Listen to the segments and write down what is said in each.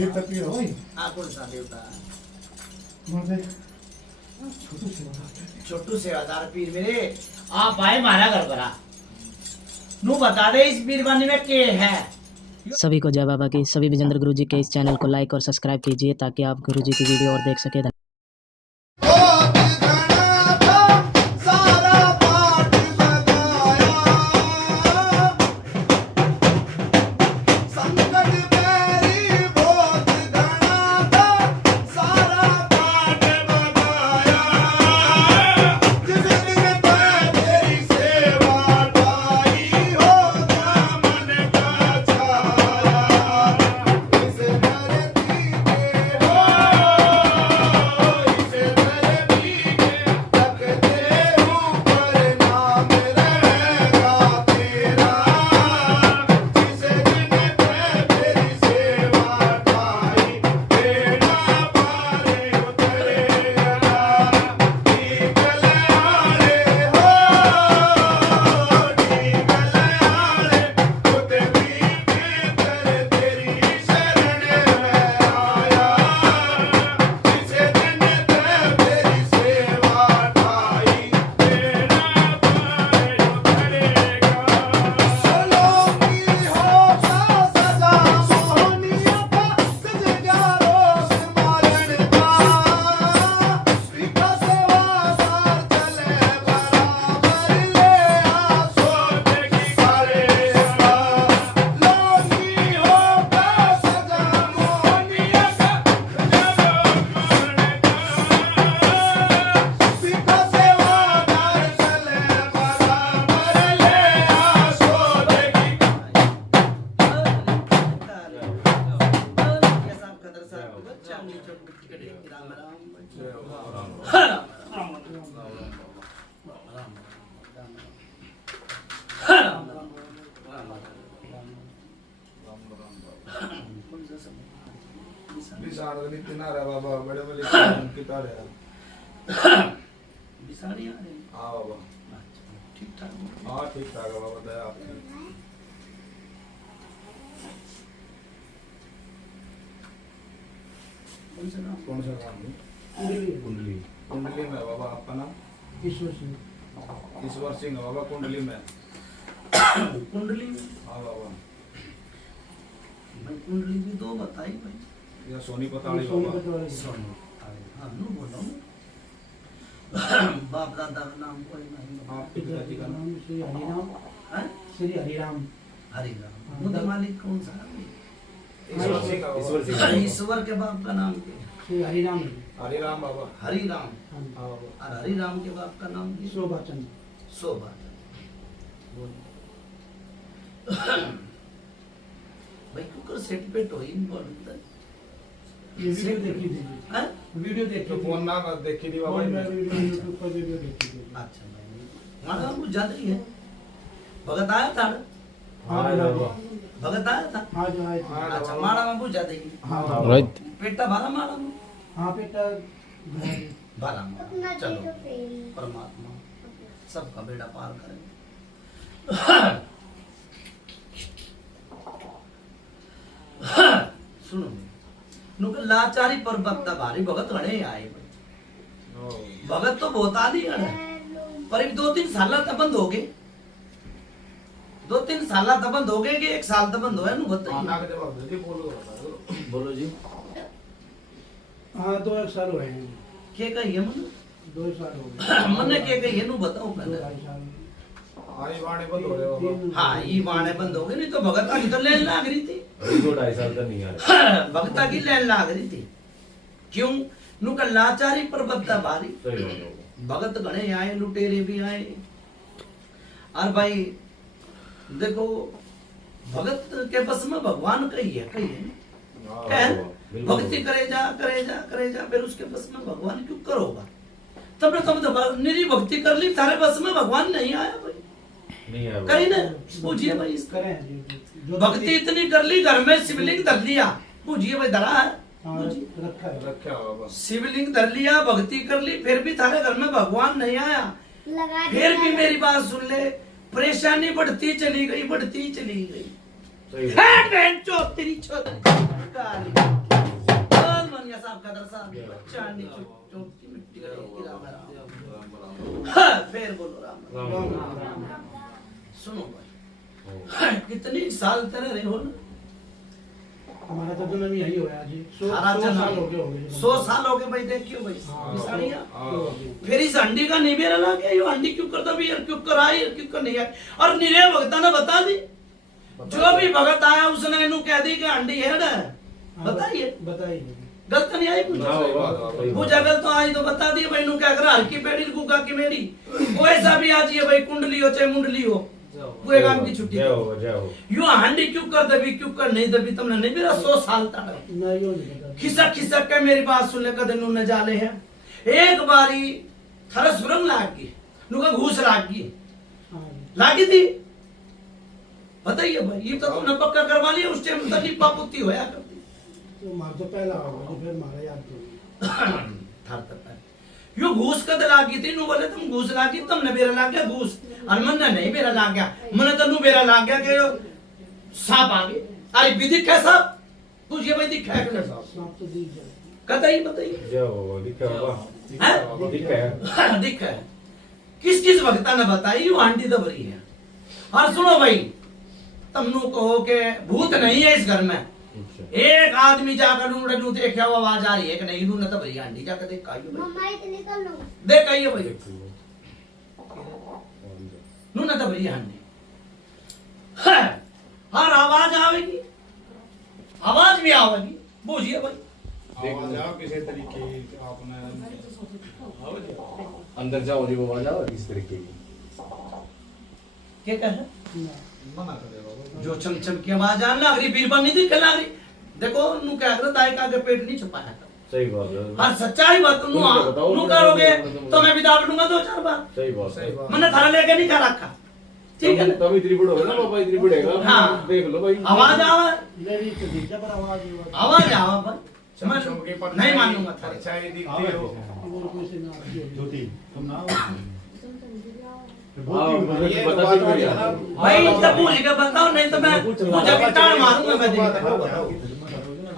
देवता पीर हो कौन सा देवता? छोटू सेवादार पीर मेरे आप आए मारा घर भरा नू बता दे इस बीरबानी में के है। सभी को जय बाबा की। सभी विजेंद्र गुरु जी के इस चैनल को लाइक और सब्सक्राइब कीजिए ताकि आप गुरु जी की वीडियो और देख सके। बाबा बड़े बड़े किताब है बिसारी आ रहे। हाँ बाबा ठीक ठाक। हाँ ठीक ठाक है बाबा दया आपकी। कौन सा नाम? कुंडली। कुंडली में बाबा आपका नाम? ईश्वर सिंह है बाबा। कुंडली में कुंडली में हाँ बाबा। भाई कुंडली भी दो बताई भाई। या सोनी पताड़ी बाबा। सोनी हाँ नू बोलो बाप दादा का नाम कोई नहीं। हाँ पिताजी का नाम श्री हरिराम। हैं? श्री हरिराम। हरिराम। मुद्दा मालिक कौन सा है? ईश्वर ईश्वर के बाप का नाम क्या? श्री हरिराम। हरिराम बाबा। हरिराम। हाँ बाबा। और हरिराम के बाप का नाम क्या? शोभाचंद। शोभाचंद। भाई कुकर सेट पे तो ही बोलता है। ये वीडियो देखी थी। हैं? वीडियो देखी तो थी। फोन ना देखी थी बाबा। फोन में वीडियो यूट्यूब पर वीडियो देखी थी। अच्छा भाई माना कुछ ज्यादा ही है। भगत आया था ना? हाँ बाबा। भगत आया था? हाँ जो आए थे। अच्छा माड़ा में कुछ ज्यादा ही। हाँ राइट। पेटा भरा माड़ा में? हाँ बेटा भरा माड़ा। चलो परमात्मा सबका बेड़ा पार करें। सुनो नुक लाचारी पर बक्ता भारी भगत गणे आए भाई। भगत तो बहुत आदि गणे पर 2-3 साल तक बंद हो गए। 2-3 साल तक बंद हो गए कि 1 साल तक बंद हो है नु बताइए। बोलो जी। हाँ 2 साल हुए हैं। के कहिए मन 2 साल हो गए। मने के कहिए नु बताओ पहले। 2 साल। हाँ ये वाणे बंद हो गए बाबा। हाँ ये वाणे बंद हो गए नहीं तो भगत की तो लेन लाग रही थी। 2-2.5 साल तक नहीं आ रहा। भगता की लेन लाग रही थी। क्यों नु का लाचारी पर बद्दा भारी। सही बात है। भगत गणे आए लुटेरे भी आए। और भाई देखो भगत के बस में भगवान कही है भक्ति करे जा फिर उसके बस में भगवान क्यों करोगा। तब तो निरी भक्ति कर ली तारे बस में भगवान नहीं आया भाई। नहीं आया कहीं ना पूछिए भाई करें भक्ति इतनी कर ली घर में शिवलिंग धर लिया। पूछिए भाई धरा है रखा बाबा। शिवलिंग धर लिया भक्ति कर ली फिर भी थारे घर में भगवान नहीं आया। फिर भी मेरी बात सुन ले परेशानी बढ़ती चली गई। सही बात। तेरी चौधरी बनिया साहब कदर साहब चांदी चौक की मिट्टी का राम राम। फिर बोलो राम राम। सुनो भाई, कितनी साल तरह रहे हो ना? हमारा तो जन्म यही हुआ जी। 100 साल हो गए होंगे। 100 साल हो गए भाई। देखियो भाई हाँ। निशानियां। हाँ। फिर इस अंडी का निबेरा ला गया, ये अंडी क्यों करता भी यार, क्यों कराई क्यों कर नहीं है? और निरे भगता ने बता दी, जो भी भगत आया उसने इन्हें कह दी कि अंडी है ना। बताइए बताइए। गलत नहीं आई कुछ? वो जगल तो आई तो बता दिए भाई, क्या कर हल्की पेड़ी गुगा की मेरी वो ऐसा भी आज ये भाई कुंडली हो चाहे मुंडली हो, वो एक काम की छुट्टी यू हांडी क्यों कर दबी क्यों कर नहीं दबी तुमने नहीं मेरा 100 साल तक खिसक खिसक के मेरी बात सुन ले कदे नु जाले है। एक बारी थरस सुरंग लाग गई, नुका घूस लागी थी। बताइए भाई, ये तो तुमने पक्का करवा लिया उस टाइम तक पापुती होया करती। तो मार तो पहला होगा तो फिर मारा याद तो यो घूस कद लागी थी, नु बोले तुम घूस लागी तुमने बेरा लाग गया घूस, और मन नहीं बेरा लाग गया, मन तो नु बेरा लाग गया कि सांप आ गए। अरे विधि कैसा पूछिए भाई, दिखा है कि सांप तो दिख जाए। बताइए बताइए जाओ दिखा दिखा है। किस किस भक्ता ने बताई वो आंटी दबरी है। और सुनो भाई, तुम नु कहो के भूत नहीं है इस घर में, एक आदमी जाकर ढूंढ देखा वो आवाज आ रही है कि नहीं, ढूंढ तो भरी आंटी जाकर देख आइयो भाई, देख आइयो भाई, ढूंढ तो भरी आंटी हर आवाज आवेगी, आवाज भी आवेगी, बूझिए भाई। किसी तरीके आपने अंदर जाओ जी, वो जाओ किस तरीके की क्या कह मना करे बाबा। जो चम चम की आवाज आने लग रही, बीरबल नहीं दिख लग रही। देखो नु क्या कर दाई का पेट नहीं छुपाया था। सही बात है। हर सच्चाई बात नु करोगे तो मैं भी दाब लूंगा 2-4 बार। सही बात। मैंने थारा लेके नहीं खा रखा, ठीक है ना? तभी इतनी बड़ी होगा ना बाबा, इतनी बढ़ेगा। हाँ। देख लो भाई, आवाज आवा, मेरी तो दिखता पर आवाज आवाज आवा पर नहीं मानूंगा थारे। परछाई दिखती हो। वो कोई से ना ज्योति तुम ना ये बता दी बढ़िया। भाई तब पूछ के बताओ, नहीं तो मैं मुझे भी टाड़ मारूंगा मैं दिन।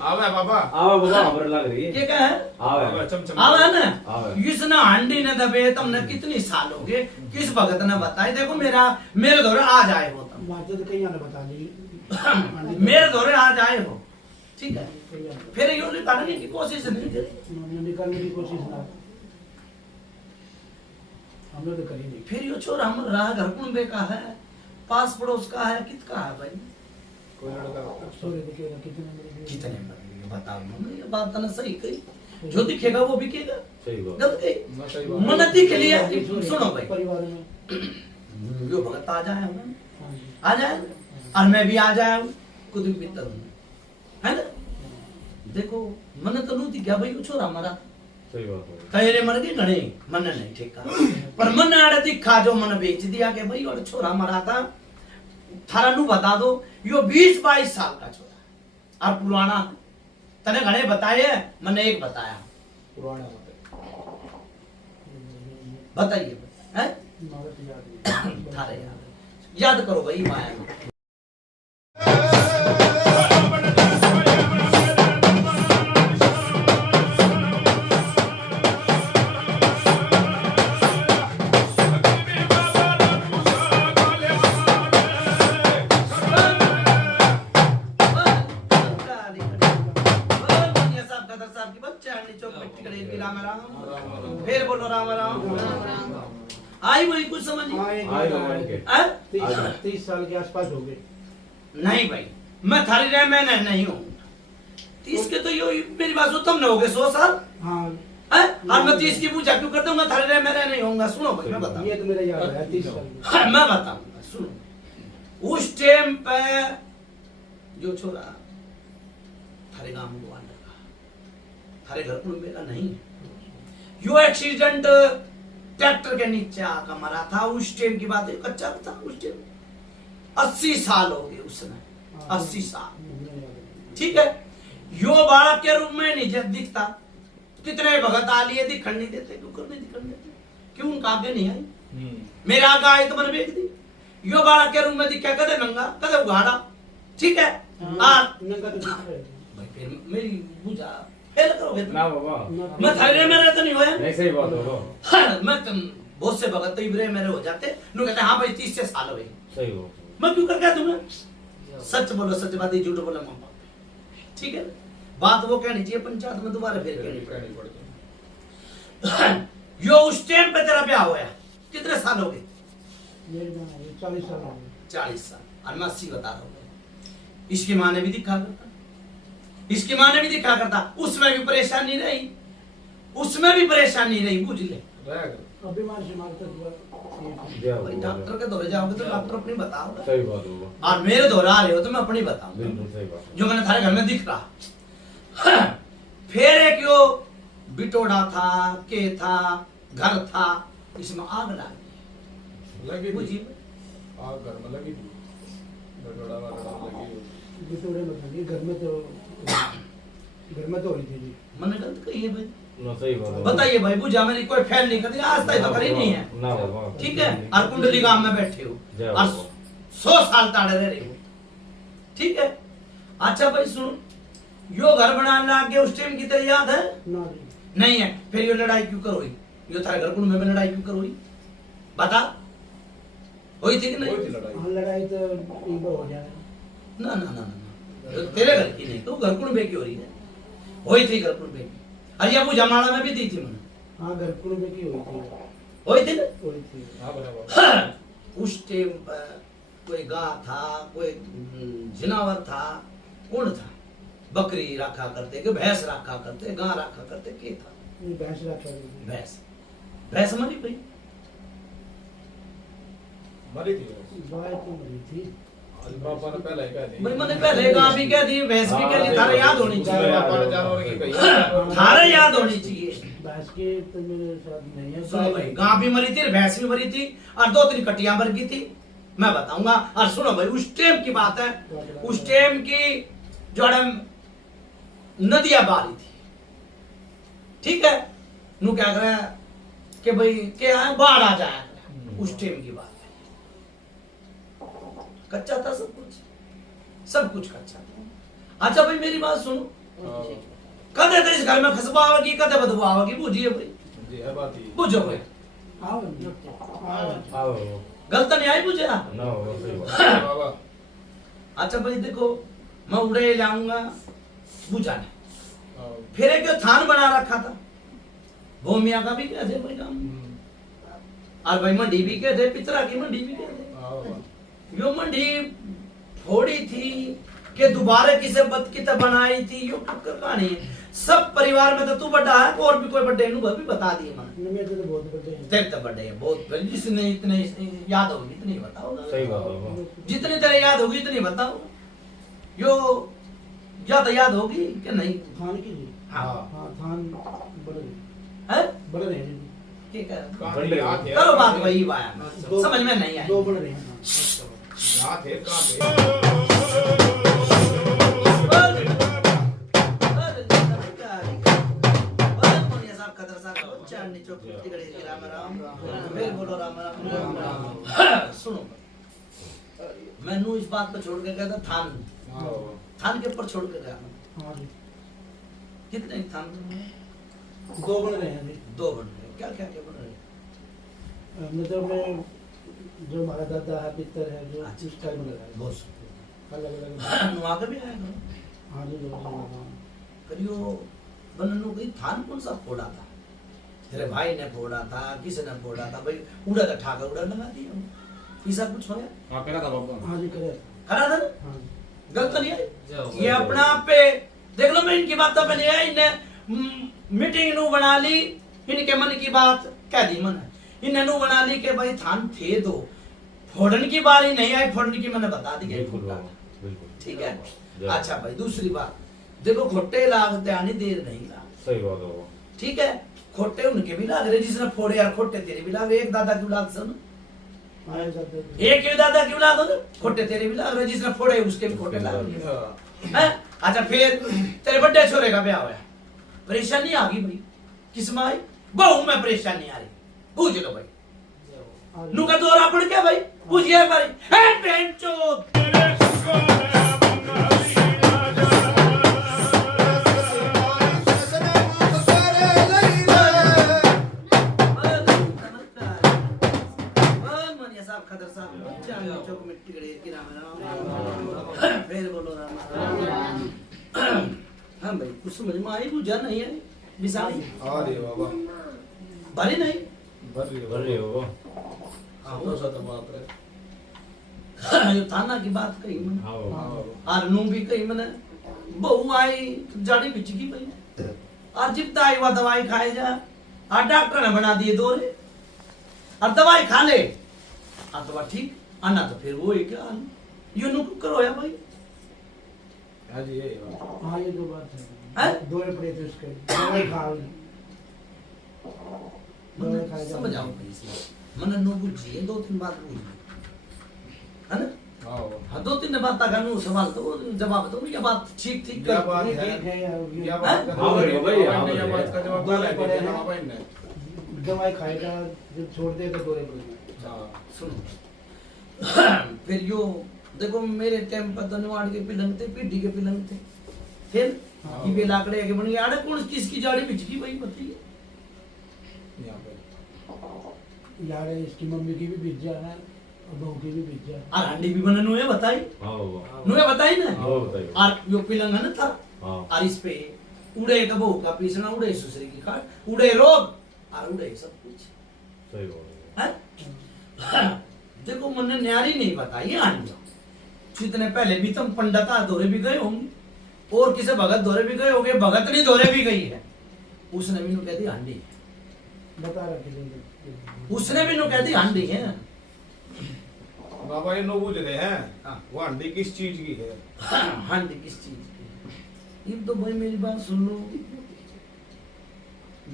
आवे बाबा, आवा बाबा हमरे लग रही है। ये क्या है? आवा चमचम आवा ना, आवे। इसने हांडी ने दबे तुमने कितनी साल हो गए, किस भगत ने बताई? देखो मेरे दौरे आज आए हो तुम, मारते तो कहीं आने बता दी। मेरे दौरे आज आए हो, ठीक है? फिर यो निकालने की कोशिश नहीं करी, हमने निकालने की कोशिश ना, हमने तो करी नहीं। फिर यो छोरा हम रहा घर कुंबे का है, पास पड़ोस का है, कित का है भाई? कोई लड़का स्टोरी दिखेगा कितने मेरे कितने मरेंगे बताओ ना, ये बात तो सही कही, जो दिखेगा वो बिकेगा, सही बात। गलत कही। ना सही बात। मन दिख लिया, सुनो भाई, परिवार में। यो भगत आ जाए हम हाँ जी। आ जाए और मैं भी आ जाया हूँ खुद भी पितर हूँ, है ना? देखो मन तो नहीं दिखा भाई, वो छोरा मरा, सही बात है। कहे रे मर गए घने, मन नहीं ठेका, पर मन आड़े दिखा जो मन बेच दिया के भाई और छोरा मरा था। थारा नु बता दो, यो 20-22 साल का छोरा और पुराना तने घने बताए, मैंने एक बताया, पुराना मत बताइए है? हमारा तो याद नहीं। थारे याद करो भाई माया में। फिर बोलो राम राम। आई वही कुछ समझ आए भगवान के। 30 साल के आसपास हो गए। नहीं भाई, मैं थारी रह मैं नहीं हूँ 30 के, तो यो मेरी बात सुन, तुमने हो गए 100 साल हाँ है? और मैं 30 की पूजा क्यों करता हूँ? थारी रह मैं नहीं होऊंगा। सुनो भाई मैं बताऊँ, ये तो मेरा याद है 30 साल की। हाँ, मैं बताऊंगा सुनो। उस टाइम पे जो छोरा थारे गांव में वांडा का, थारे घर कुल मेरा नहीं है, यो एक्सीडेंट ट्रैक्टर के नीचे आकर मरा था। उस टाइम की बात है, कच्चा था उस टाइम, 80 साल हो गए उसने, 80 साल, ठीक है? यो बालक के रूप में नहीं जब दिखता, कितने भगत आ लिए दिखण नहीं देते, क्यों नहीं दिखण देते? क्यों उनका आगे नहीं आई? मेरे आगे आए तो मैंने बेच दी। यो बालक के रूप में दिखा, कदे नंगा कदे उघाड़ा, ठीक है? नंगा तो दिख रहा है। भाई फिर मेरी बुझा फेल करोगे तुम। ना बाबा मैं थारे मेरे तो नहीं होया। नहीं सही बात है बाबा हाँ, मैं तुम बहुत से भगत तो इब्रे मेरे हो जाते, नु कहते हाँ भाई 30 से साल हो गए। सही बात मैं क्यों कर गया तुम्हें? सच बोलो, सच बात है, झूठ बोलो मां बाप। ठीक है, बात वो कहनी चाहिए पंचायत में, दोबारा फिर कहनी कहनी पड़ती यो उस टाइम पे तेरा ब्याह होया, कितने साल हो गए? मेरे जहाँ ये 40 साल हो गए। 40 साल। और मैं 80 बता रहा हूँ। इसकी माँ ने भी दिखा करता, इसकी माँ ने भी दिखा करता, उसमें भी परेशानी रही, उसमें भी परेशानी रही, बुझ ले। अब बीमार से मार तक भाई डॉक्टर के दौरे जाओगे तो डॉक्टर अपनी बताओगे, सही बात है बाबा और मेरे दौरे आ रहे हो तो मैं अपनी बताऊंगा बिल्कुल सही बात जो मैंने थारे घर में दिख रहा। फिर एक यो बिटोड़ा था, के था, घर था, इसमें आग लगी थी। बुझिए आग घर में लगी थी, बटोड़ा वगैरह लगी हुई। बिटोड़े में लगी, घर में तो हो रही थी जी। मैंने गलत कही है भाई, ना सही बात है बताइए भाई, बुझा मैंने कोई फैल नहीं कर दिया आज तक तो करी नहीं है। ना बाबा ठीक है, और कुंडली गांव में बैठे हो जय और बाबा। 100 साल ताड़े रह रहे हो। ठीक है, अच्छा भाई सुन, यो घर बनाने लग गए उस टाइम की तेरी याद है? ना जी, नहीं है, फिर यो लड़ाई क्यों करोई? यो थारे घर कुंड में लड़ाई क्यों करोई? बता, हुई थी कि नहीं? हुई थी लड़ाई। हाँ लड़ाई तो एक बार हो जाए। ना ना ना ना, तेरे घर की नहीं, तू घर कुंड में की हो रही है। हुई थी घर कुंड में की, अरे अबू जमाना में भी दी थी मैंने। हाँ घर कुल में की हुई थी। हुई थी ना? हुई थी। हाँ बना बाबा। उस टाइम पर कोई गाय था, कोई जिनावर था, कौन था? बकरी रखा करते, कि भैंस रखा करते, गाय रखा करते, के था? ये भैंस रखा हुई थी। भैंस। भैंस मरी भाई, मरी थी वो। गाय तो मरी थी। आज पापा ने पहले ही कह दी। भाई मैंने पहले गाय भी कह दी, भैंस भी कह दी, थारे याद होनी चाहिए, पापा ने जानवर की कही। थारे याद होनी चाहिए। भैंस के तो मेरे साथ नहीं है। सुनो भाई, गाय भी मरी थी, भैंस भी मरी थी, और 2-3 कटियां मर गई थी, मैं बताऊंगा। और सुनो भाई, उस टाइम की बात है, उस टाइम की जो नदियां बारी थी। ठीक है, नु क्या करे कि भाई क्या है, बाढ़ आ जाए, उस टाइम की बात है। कच्चा था सब कुछ, सब कुछ कच्चा था। अच्छा भाई मेरी बात सुनो, कदे तो इस घर में खसबा आवेगी, कदे बदबू आवेगी, बुझिए भाई, जी है बात ही। बुझो भाई, आओ आओ। हाँ बाबा गलत नहीं आई बुझे ना बाबा सही बात है बाबा अच्छा भाई देखो, मैं उड़े जाऊंगा बुझाने, हाँ। फिर एक जो थान बना रखा था, भूमिया का भी कहते भाई काम, और भाई मंडी भी कहते, पितरा की मंडी भी कहते। हाँ बाबा। यो मंडी थोड़ी थी कि दोबारा किसे बद की तब बनाई थी, यो टक्कर कहानी है। सब परिवार में तो तू बड़ा है, और भी कोई बड़े अनुभव भी बता दिए मैंने। मेरे तो बहुत बड़े हैं। तेरे तो बड़े हैं बहुत, जिसने इतने याद होगी इतनी बताओ ना। सही बात है बाबा जितनी तेरे याद होगी इतनी बताओ। यो या तो याद होगी कि नहीं? थान की जी। हाँ हाँ थान बड़े है, बड़े रहे जी। ठीक है, कहाँ थे? यहाँ थे। करो बात वही बात, दो- समझ में नहीं आई। दो बड़े रहे हैं। यहाँ थे, कहाँ थे? सुनो, मैनू इस बात पर छोड़ के गया था थान, हाँ बाबा। थान के ऊपर छोड़ के गया मैं। हाँ जी। कितने थान? दो बड़े रहे हैं जी। 2 बन रहे, क्या क्या क्या बन रहे? मतलब में जो हमारा दादा है, पितर है, जो इस टाइम में लगा है। बहुत सुंदर। अलग अलग। वहाँ का भी आया करो। हाँ जी दो बड़े। करियो बननु गई थान कौन सा फोड़ा था? तेरे भाई ने फोड़ा था, किसने फोड़ा था? भाई उड़ा था, ठाकर उड़ा लगा दिया, ऐसा कुछ हो गया? हाँ करा था बाबा। हाँ जी करे। करा था ना? हाँ जी। गलत नहीं है ये अपना आप पे देख लो। मैं इनकी बातों पे नहीं है, इन्हें मीटिंग नू बना ली, इनके मन की बात कह दी मैंने, इन्हें नू बना ली कि भाई थान थे दो, फोड़न की बारी नहीं आई, फोड़न की मैंने बता दी कि बिल्कुल फूटा बाबा था। बिल्कुल ठीक है। जय। अच्छा भाई दूसरी बात देखो, खोटे लागते आनी देर नहीं लाग, सही बात है बाबा ठीक है। खोटे उनके भी लाग रहे, जिसने फोड़े यार खोटे तेरे भी लाग रहे। एक दादा क्यों लाग सुन, आए जाते एक ही दादा क्यों लाग दो, खोटे तेरे भी लाग रहे, जिसने फोड़े उसके भी खोटे लाग रहे हाँ। हैं। अच्छा फिर तेरे बड़े छोरे का ब्याह होया, परेशानी आ गई भाई, किस में आई? बहू में परेशानी आ रही, पूछ लो भाई। नु का दौरा पड़ गया भाई, पूछिए भाई। है बेंचो फिर बोलो राम राम। हाँ भाई कुछ समझ में आई बुझा नहीं है विशाली आ रे बाबा भरी नहीं भर बड़े हो हाँ तो सत बात है ये थाना की बात कही मैंने हाँ बाबा हाँ और नू भी कही मैंने बहू आई तो जाड़ी बिच गई भाई और जितना आई वह दवाई खाए जा और डॉक्टर ने बना दिए दौरे और दवाई खा ले हाँ तो ठीक आना तो फिर वो क्या ये नु करो या भाई हाँ जी यही बात हाँ ये दो बात हैं? है दौरे पड़े थे उसके दवाई खा ली दवाई खाए जा समझ आओ भाई से मन नो बुझी दो तीन बात बुझी है ना हाँ बाबा हाँ दो तीन बात का नु सवाल तो जवाब दो ये बात ठीक ठीक क्या कर बात ये है ठीक है यार क्या ये बात का हाँ भाई, भाई, हाँ ये भाई। बात का जवाब दो क्या पड़े है हैं। बाबा ने दवाई खाएगा जब छोड़ दे तो दौरे पड़े हाँ सुनो फिर यो देखो मेरे टाइम पर धनवाड़ के पिलंग थे पीढ़ी के पिलंग थे फिर हाँ। ये लाकड़े के बन गए आड़े कौन किसकी जाड़ी बिच गई भाई बताइए यहाँ पे यार इसकी मम्मी की भी पिज्जा है और बहू की भी पिज्जा है और हंडी भी बने नुए बताई हाँ बाबा नुए बताई ना हाँ बताइए और यो पिलंग है ना था हाँ और इस पे उड़े का बहू का पीसना उड़े ससुरे की खाट उड़े रोग और उड़े सब कुछ सही बात है देखो मैंने न्यारी नहीं बताई आंटी जितने पहले भी तुम पंडिता दौरे भी गए होंगे और किसी भगत दौरे भी गए होंगे भगतनी दौरे भी गई है उसने भी नु कहती हांडी बता रखे उसने भी नु कहती हांडी है बाबा ये नो पूछ रहे हैं हाँ। वो हंडी किस चीज की है हांडी किस चीज की ये तो भाई मेरी बात सुन लो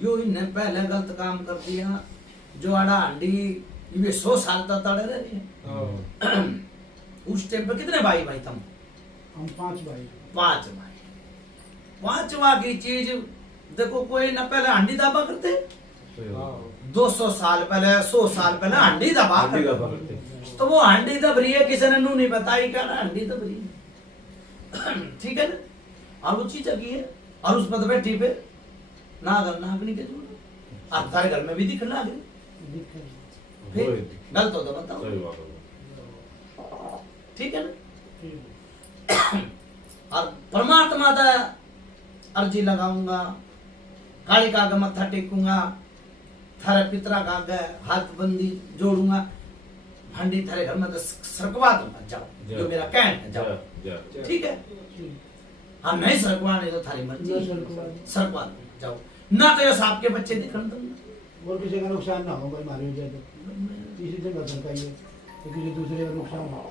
यो इन्हें पहले गलत काम कर दिया जो आड़ा हांडी ये 100 साल तक तड़े रह रही है हाँ। उस टाइम पे कितने भाई भाई तुम हम 5 भाई 5 भाई पांचवा की चीज देखो कोई न पहले हांडी दाबा करते सही बात 200 साल पहले 100 साल पहले हांडी दबा हांडी करते। दबा करते तो वो हांडी दब रही है किसी ने नू नहीं बताई क्या ना हांडी दब रही है ठीक है ना और वो चीज की है और उस पर तो बैठी पे नागर नागनी के जोड़ आप तारे घर में भी दिख ना गए फिर वही। गलत हो तो बताओ सही बात है ठीक है ना और परमात्मा का अर्जी लगाऊंगा कालिका का मत्था टेकूंगा थारे पितरा का आगे हाथ बंदी जोड़ूंगा हंडी थारे घर में तो सरकवा दूंगा जाओ जो मेरा कहना है जा जाओ जा ठीक है हाँ नहीं सरकवा नहीं तो थारी मर्जी नहीं सरकवा। सरकवा दूंगा जाओ ना तो ये सांप के बच्चे दिखण दूंगा और किसी का नुकसान ना हो भाई मारे हो जाए तो इसी जगह सरकाइए तो किसी दूसरे का नुकसान हो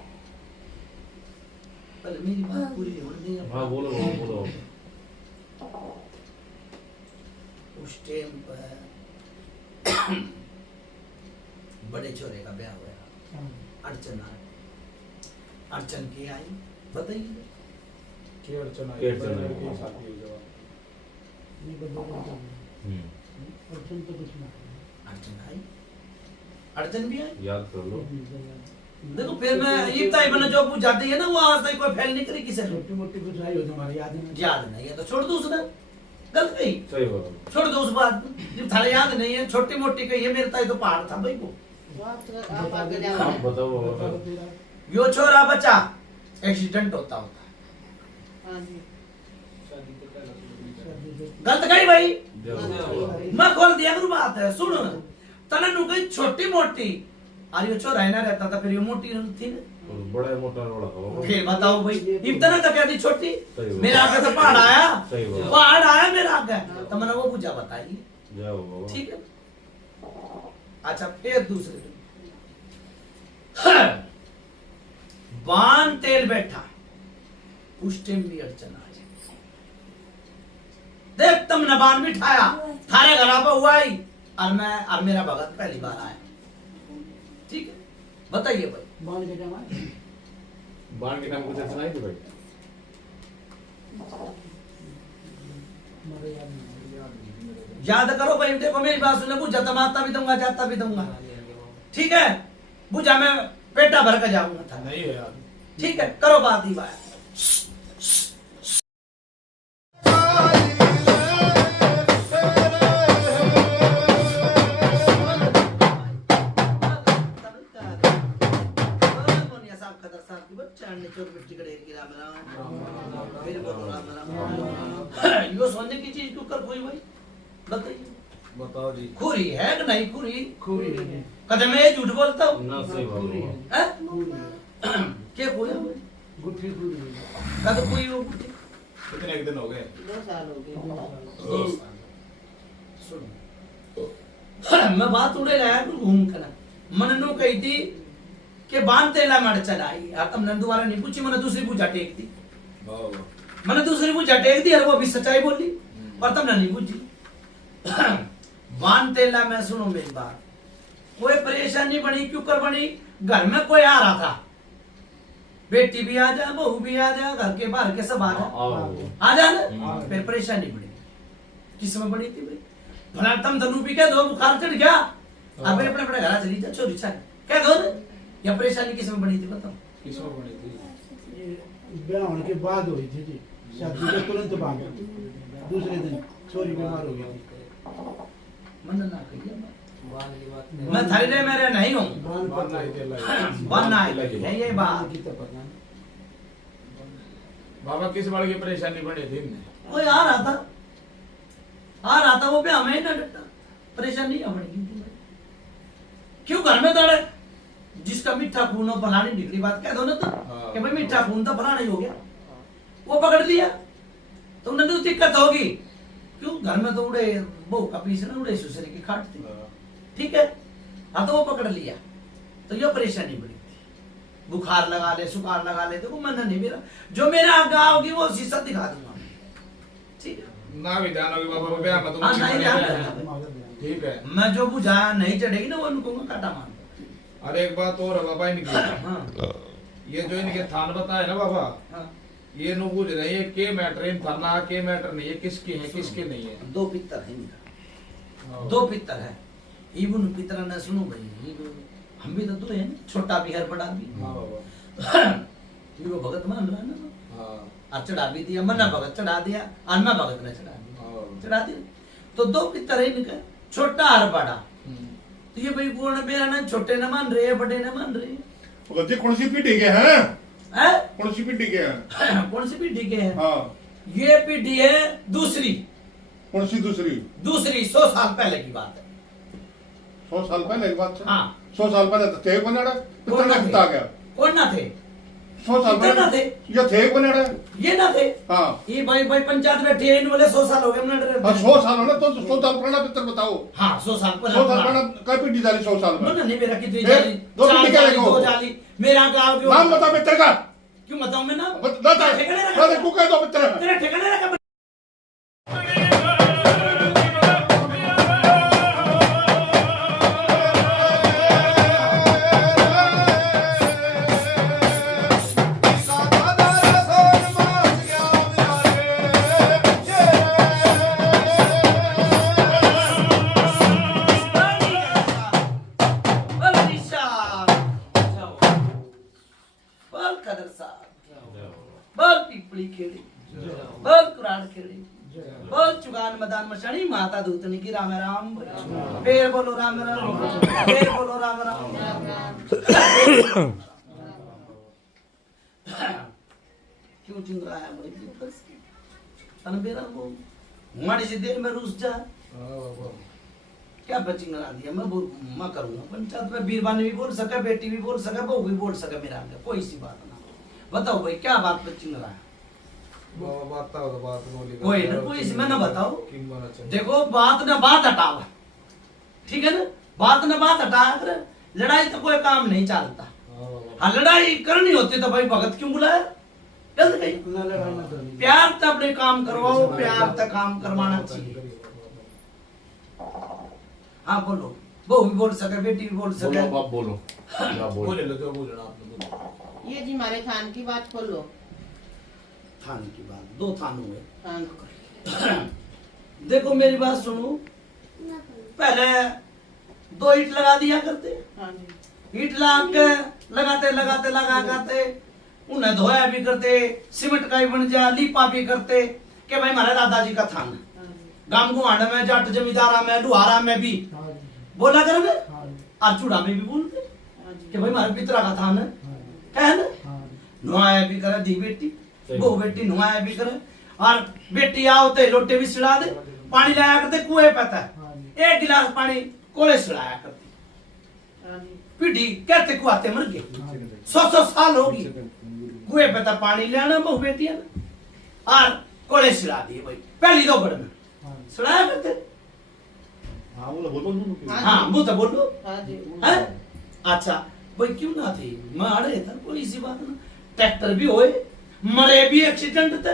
पहले मेरी बात पूरी होने दें हाँ बोलो बोलो उस टाइम पर बड़े छोरे का ब्याह हुआ अड़चन आई अड़चन की आई बताइए की अर्चना की अर्चना है? की साथी है जवाब ये बदल हम्म, और सुन तो कुछ ना अड़चन आई अड़चन भी आई याद कर लो देखो फिर मैं ये ताई बना जो पूछ जाती है ना वो आज तक कोई फेल नहीं करी किसी ने छोटी मोटी कुछ आई हो तुम्हारे याद नहीं याद नहीं है तो छोड़ दो उसने गलत कही सही बात है छोड़ दो उस बात को। जब थारे याद नहीं है छोटी मोटी कही है मेरे ताई तो पहाड़ था भाई वो आप बताओ बाबा। यो छोरा बच्चा एक्सीडेंट होता गलत कही भाई जाओ। मैं खोल दिया गुरु बात है सुन तने नु कही छोटी मोटी और यो छोरा ना रहता था फिर यो मोटी थी ना और बड़ा मोटा रोड़ा था बाबा। फिर बताओ भाई इतना तो क्या थी छोटी सही बात। मेरे आगे तो पहाड़ आया सही बात। पहाड़ आया मेरे आगे तो मैंने वो पूछा बताइए जाओ बाबा। ठीक है अच्छा फिर दूसरे दिन बान तेल बैठा उस टाइम भी अड़चन आ जाए देख तुमने बान बिठाया थारे घर पे हुआ ही और मैं और मेरा भगत पहली बार आया ठीक है बताइए भाई मान के जमा बाण के नाम कुछ ऐसा नहीं थी भाई हमारे याद नहीं याद करो भाई देखो मेरी बात सुनो बुझा तो माता भी दूंगा जाता भी दूंगा ठीक है बुझा मैं पेटा भर कर जाऊंगा था नहीं है यार ठीक है करो बात ही बात चोर मिट्टी कड़े की राम राम फिर बोलो राम राम। यो सोने की चीज क्यों कर कोई भाई बताइए, बताओ जी। खुरी है कि नहीं खुरी? खूरी है, कदे मैं झूठ बोलता हूँ ना सही खूरी है, बात हैं? खूरी है, क्या खोया भाई? गुट्ठी खूरी है। कद कोई वो कुछ कितने एक दिन हो गए? 2 साल हो गए। सुनो मैं बात उड़े लाया तू घूम कर मन नु कही थी कि बांध तेला मर चलाई आतम ने दोबारा नहीं पूछी, मैंने दूसरी पूछा टेक दी, वाह वाह। मैंने दूसरी पूछा टेक दी और वो भी सच्चाई बोली और तुमने नहीं पूछी। बांध तेला में सुनो मेरी बात, कोई परेशानी बनी क्यों कर बनी? घर में कोई आ रहा था, बेटी भी आ जा, बहू भी आ जा, घर के बाहर के सब आ जा, आ जा ना, फिर परेशानी बड़ी किसमें बड़ी थी भाई? भला तुम धनु भी कह दो बुखार चढ़ गया अब अपने अपने घर चली जा चोरी छान कह दो ना, या परेशानी किसमें बड़ी थी बताओ? किसमें बनी थी? ये ब्याह होने के बाद हुई थी जी, शादी के तुरंत बाद दूसरे दिन छोरी बीमार हो गई थी। मन ना कहिए मैं थारी रे मेरे नहीं हूँ बांध पर मानना ही तेला बनना है ये बात। की तो पता नहीं। बाबा किस बार की परेशानी बनी थी इनने? कोई आ रहा था वो भी हमें ना डटा परेशानी बड़ी क्यों घर में दौड़े? जिसका मीठा खून हो फलानी डिग्री बात कह दो ना तो हाँ। कि भाई मीठा खून तो फलाना ही हो गया, वो पकड़ लिया तो उन्हें तो दिक्कत होगी। क्यों घर में तो उड़े बहू का पीस ना उड़े सुसरे की खाट थी, ठीक है हाँ तो वो पकड़ लिया तो ये परेशानी बड़ी थी। बुखार लगा ले सुखार लगा ले देखो मैंने नहीं मेरा जो मेरा आज्ञा होगी वो शीशा दिखा दूंगा, ठीक है ना भी ध्यान होगी बाबा ब्याह में तो हाँ, नहीं ध्यान मुझे- रखना। माता ध्यान। ठीक है। मैं जो बुझा नहीं चढ़ेगी ना वो उनको मैं काटा मान और एक बात और है बाबा इनकी, हाँ ये जो इनके थान बताए ना बाबा, हाँ ये नो पूछ रहे हैं के मैटर इन थाना के मैटर नहीं है, किसके हैं किसके नहीं है। दो पितर है इनका, दो पितर है इबन पितर ने सुनो भाई हम भी तो दो है ना, छोटा भी है बड़ा भी। हाँ बाबा। ये वो भगत मान रहा है ना, हाँ और चढ़ा भी दिया मन्ना भगत चढ़ा दिया और मैं भगत ने चढ़ा दिया, हाँ। चढ़ा दिया तो दो पितर है इनका, छोटा और बड़ा। तो ये भाई कौन मेरा ना छोटे न मान रहे बड़े न मान रहे जी कौन सी पीढ़ी के हैं? हैं? कौन सी पीढ़ी के हैं? कौन सी पीढ़ी के हैं? हाँ, ये पीढ़ी है दूसरी, कौन सी दूसरी? दूसरी 100 साल पहले की बात है। 100 साल पहले की बात है? हाँ 100 साल पहले तो थे बनेड़ा, कौन कितना ना किता थे? गया? कौन ना थे? 100 साल कितने ना पहले थे? ये थे बनेड़ा? ये ना थे? हाँ ये भाई भाई पंचायत बैठे हैं इन बोले 100 साल हो गए हमने हाँ 100 साल हो ना तो 100 साल पुराना पिक्चर बताओ। हाँ 100 साल 100 साल पुराना काय पीढ़ी जाली 100 साल में? नहीं मेरा कितनी एक, जाली दो 4 पीढ़ी क्या जाली देखो? 2 जाली मेरा गांव क्यों नाम बता पिक्चर का। क्यों बताऊं मैं ना बता ठिकाने बता रखा तू कह दो पिक्चर। तेरा ठिकाने रखा बोल पिपली खेड़ी बोल कुरान खेड़ी बोल चुगान मदान मशानी माता दूतनी की राम राम फिर बोलो राम राम फिर बोलो राम राम। क्यों चिंग रहा है भाई बस अनबेरा वो माड़ी सी देर में रुस जा क्या बचिंग रहा दिया मैं करूंगा पंचायत में बीरबानी भी बोल सके बेटी भी बोल सके बहू भी बोल सके मेरा आगे कोई सी बात ना। बताओ भाई क्या बात बचिंग रहा है? बाबा बताओ तो बात बोली कोई ना कोई इसमें ना बताओ। किंग बना चाहिए। देखो बात ना बात हटाओ, ठीक है ना, बात ना बात हटा कर लड़ाई तो कोई काम नहीं चलता। हाँ बाबा। हाँ लड़ाई करनी होती तो भाई भगत क्यों बुलाया? गलत कही। ना लड़ाई ना करनी। प्यार तो अपने काम करवाओ, प्यार तो काम करवाना चाहिए। हाँ बोलो, बहू भी बोल सके बेटी भी बोल बोलो सके। बाप बोलो क्या बोलो बोले लो जो बोलना आपने बोलो। ये जी हमारे थान की बात खोलो। थान की बात, 2 थान हुए। थान देखो मेरी बात सुनो, पहले 2 ईंट लगा दिया करते, हाँ जी ईंट लगाते लगाते लगाते उन्हें धोया भी करते, सीमेंट का भी बन जा लीपा भी करते कि भाई हमारे दादाजी का थान है। हाँ जी गांव गुआंढ में जाट जमींदारा में लुहारा में भी हाँ जी, बोला कर में हाँ जी, और चूड़ा में भी बोलते हाँ जी कि भाई हमारे पितरा का थान है, हाँ जी, क्या है ना। हाँ नुआया भी करे दी बेटी सही वो बात। बेटी नुआया भी करे और बेटी आओ तो लोटे भी सिला दे पानी लाया करते कुएं पता हाँ जी। है एक गिलास पानी कोले सिलाया करती हाँ जी। पीढ़ी कहते कुआते मर गए हाँ जी। 100 साल होगी कुएं पे पानी लेना बहु बेटियां ने और कोले सिला दिए भाई पहली दो गड़ में हाँ जी। सिलाया करते हाँ वो बोल हाँ मुंह तो बोलो हाँ जी। है अच्छा भाई क्यों ना थी मैं अड़े था कोई इसी बात ना ट्रैक्टर भी होए मरे भी एक्सीडेंट थे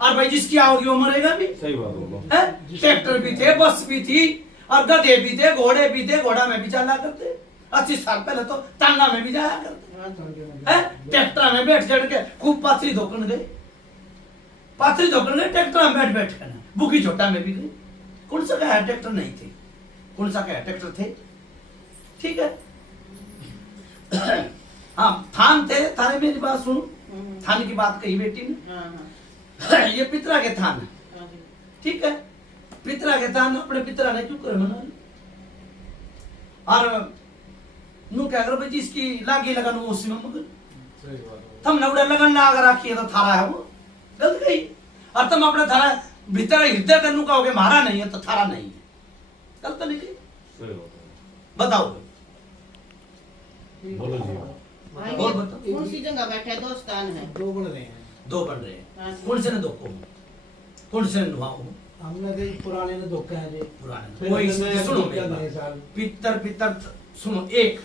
और भाई जिसकी आओगी वो मरेगा भी सही बात बोलो है ट्रैक्टर भी थे बस भी थी और गधे भी थे घोड़े भी थे घोड़ा में भी चला करते 80 साल पहले तो टांगा में भी जाया करते हाँ जी। है ट्रैक्टर में बैठ चढ़ के खूब पाथरी धोकन गए पाथरी धोकन गए ट्रैक्टर में बैठ बैठ कर बुकी छोटा में भी गए कौन सा क्या ट्रैक्टर नहीं थे कौन सा क्या ट्रैक्टर थे ठीक है हाँ थान थे थाने मेरी बात सुनो थान की बात कही बेटी ने हाँ हाँ ये पितरा के थान है हाँ जी। ठीक है पितरा के थान अपने पितरा ने क्यों करे मना और नू क्या करो भाई जिसकी लागी लगन वो उसी में मगन सही बात है। तुम नवड़े लगन ना अगर रखी है तो थारा है वो गलत गई और तुम अपने थारा भीतर हृदय तनु कहोगे मारा नहीं है तो थारा नहीं है गलत नहीं गई सही बात है। बताओ बोलो जी भाई और ये बताओ। कौन सी जगह बैठे दोस्तान है दो बन रहे हैं दो बन रहे हाँ हैं जी। कौन से ने दो को कौन से ने नुआओ हमने तो पुराने ने धोखा है जी पुराने फिर कोई हमने सुनो धोखा मेरी नए बात। साल पितर पितर सुनो एक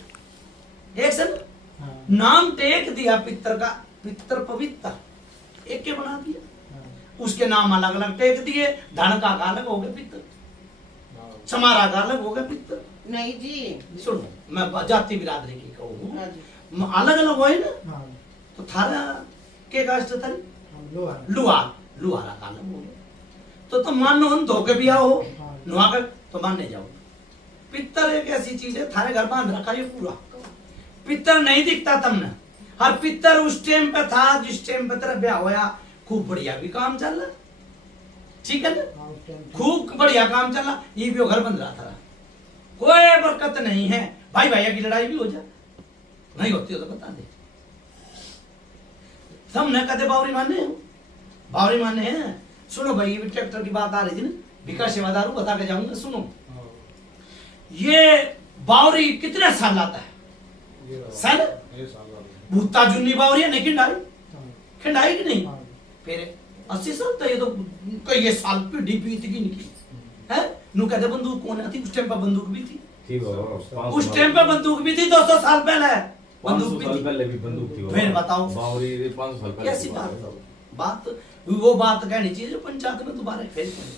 एक से ना हाँ नाम टेक दिया पितर का पितर पवित्र एक के बना दिया हाँ उसके नाम अलग अलग टेक दिए धन का अलग हो गया पितर समारा का अलग हो गया पितर नहीं जी। सुनो मैं जाति बिरादरी की कहूँ हाँ जी। अलग अलग हुए ना हाँ तो थारा के कास्ट था हम लोग लुहार लुहारा का अलग हो गया तो तुम मान लो हम धोखे भी आओ हाँ। नुआ कर तो मानने जाओ पित्तर एक ऐसी चीज है थारे घर बांध रखा ये पूरा पित्तर नहीं दिखता तुमने हर पित्तर उस टाइम पे था जिस टाइम पे तेरा ब्याह होया खूब बढ़िया भी काम चल रहा ठीक है ना हाँ उस टाइम खूब बढ़िया काम चल रहा ये भी वो घर बन रहा था कोई बरकत नहीं है भाई भैया की लड़ाई भी हो जाए नहीं होती हो तो बता दे तुम न कहते बावरी माने हो बावरी माने हैं सुनो भाई ये भी ट्रैक्टर की बात आ रही थी ना विकास सेवादारू बता के जाऊंगा सुनो ये बावरी कितने साल लाता है साल ये साल वाला। भूता जुन्नी बावरी है नहीं खिंडाई हाँ खिंडाई कि नहीं हाँ फिर 80 साल तो ये तो कई साल पीढ़ी बीत गई निकली है नु कहते बंदूक कौन थी उस टाइम पर बंदूक भी थी ठीक है उस टाइम पर बंदूक भी थी 200 साल पहले बंदूक 500 भी साल थी पहले भी बंदूक थी फिर बताओ। बावरी 500 साल पहले कैसी की बात है। बात वो बात कहनी चाहिए जो पंचायत में दोबारा फेल करे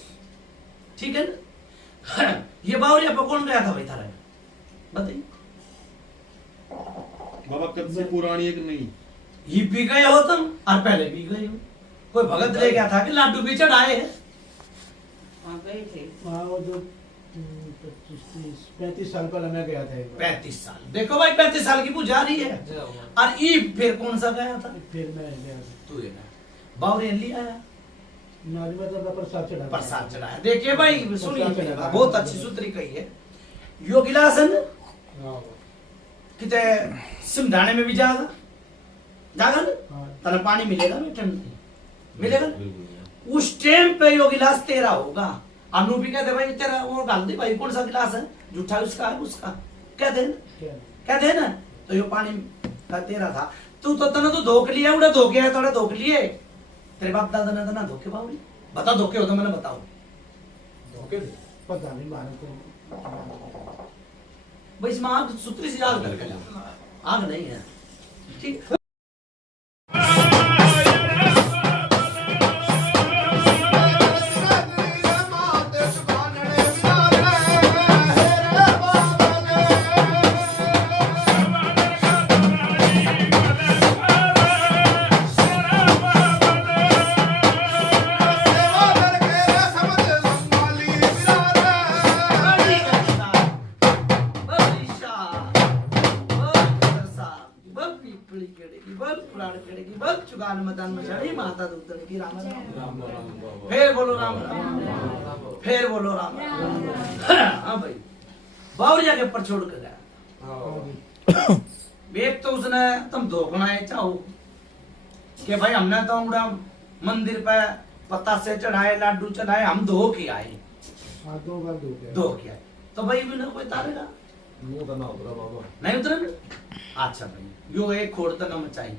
ठीक है ना ये बावरिया पर कौन गया था भाई थारा बताइए बाबा कब से पुरानी है कि नहीं? ये भी गए हो तुम और पहले भी गए हो कोई भगत ले गया था कि लाडू भी चढ़ाए हैं हाँ गए थे। हाँ वो जो 35 साल पहले मैं गया था एक बार। 35 साल देखो भाई 35 साल की पुजारी है और ई फिर कौन सा गया था फिर मैं गया था तू ये बावरे ले आया नारी मतलब प्रसाद चढ़ा प्रसाद चढ़ाया देखिए भाई सुनिए प्रसाद मेरी चढ़ाया। बात, बहुत अच्छी सूत्री कही है योगिलासन किते सिमधाने में भी जाएगा जाएगा ना हाँ तना पानी मिलेगा ना ठंड मिलेगा ना बिल्कुल। उस टाइम पे यो गिलास तेरा होगा अनु भी कहते भाई तेरा वो डाल दे भाई कौन सा गिलास है जूठा उसका है उसका कहते हैं ना क्या कहते हैं ना तो यो पानी का तेरा था तू तो तना तो धोख लिया उड़ा धोखे है थोड़ा धोख लिए तेरे बाप दादा ने तना धोखे पाओगे बता धोखे हो तो मैंने बताओ धोखे थे। पता नहीं मालूम तो भाई इसमें आग सूत्री से आग करके जाओ आग नहीं है ठीक माता दूतन की राम राम फिर बोलो राम राम फिर बोलो राम राम हाँ भाई बावरिया के ऊपर छोड़ कर गया एक तो उसने तुम धोखना है चाहो कि भाई हमने तो उड़ा मंदिर पे पत्ता से चढ़ाए, लाडू चढ़ाए, हम धो के आए, हाँ 2 बार धो गया। धो के आए, तो भाई भी ना कोई तारेगा मुंह तो ना उतरा बाबा। नहीं उतरे ना। अच्छा भाई यो एक खोड़ तो न मचाई।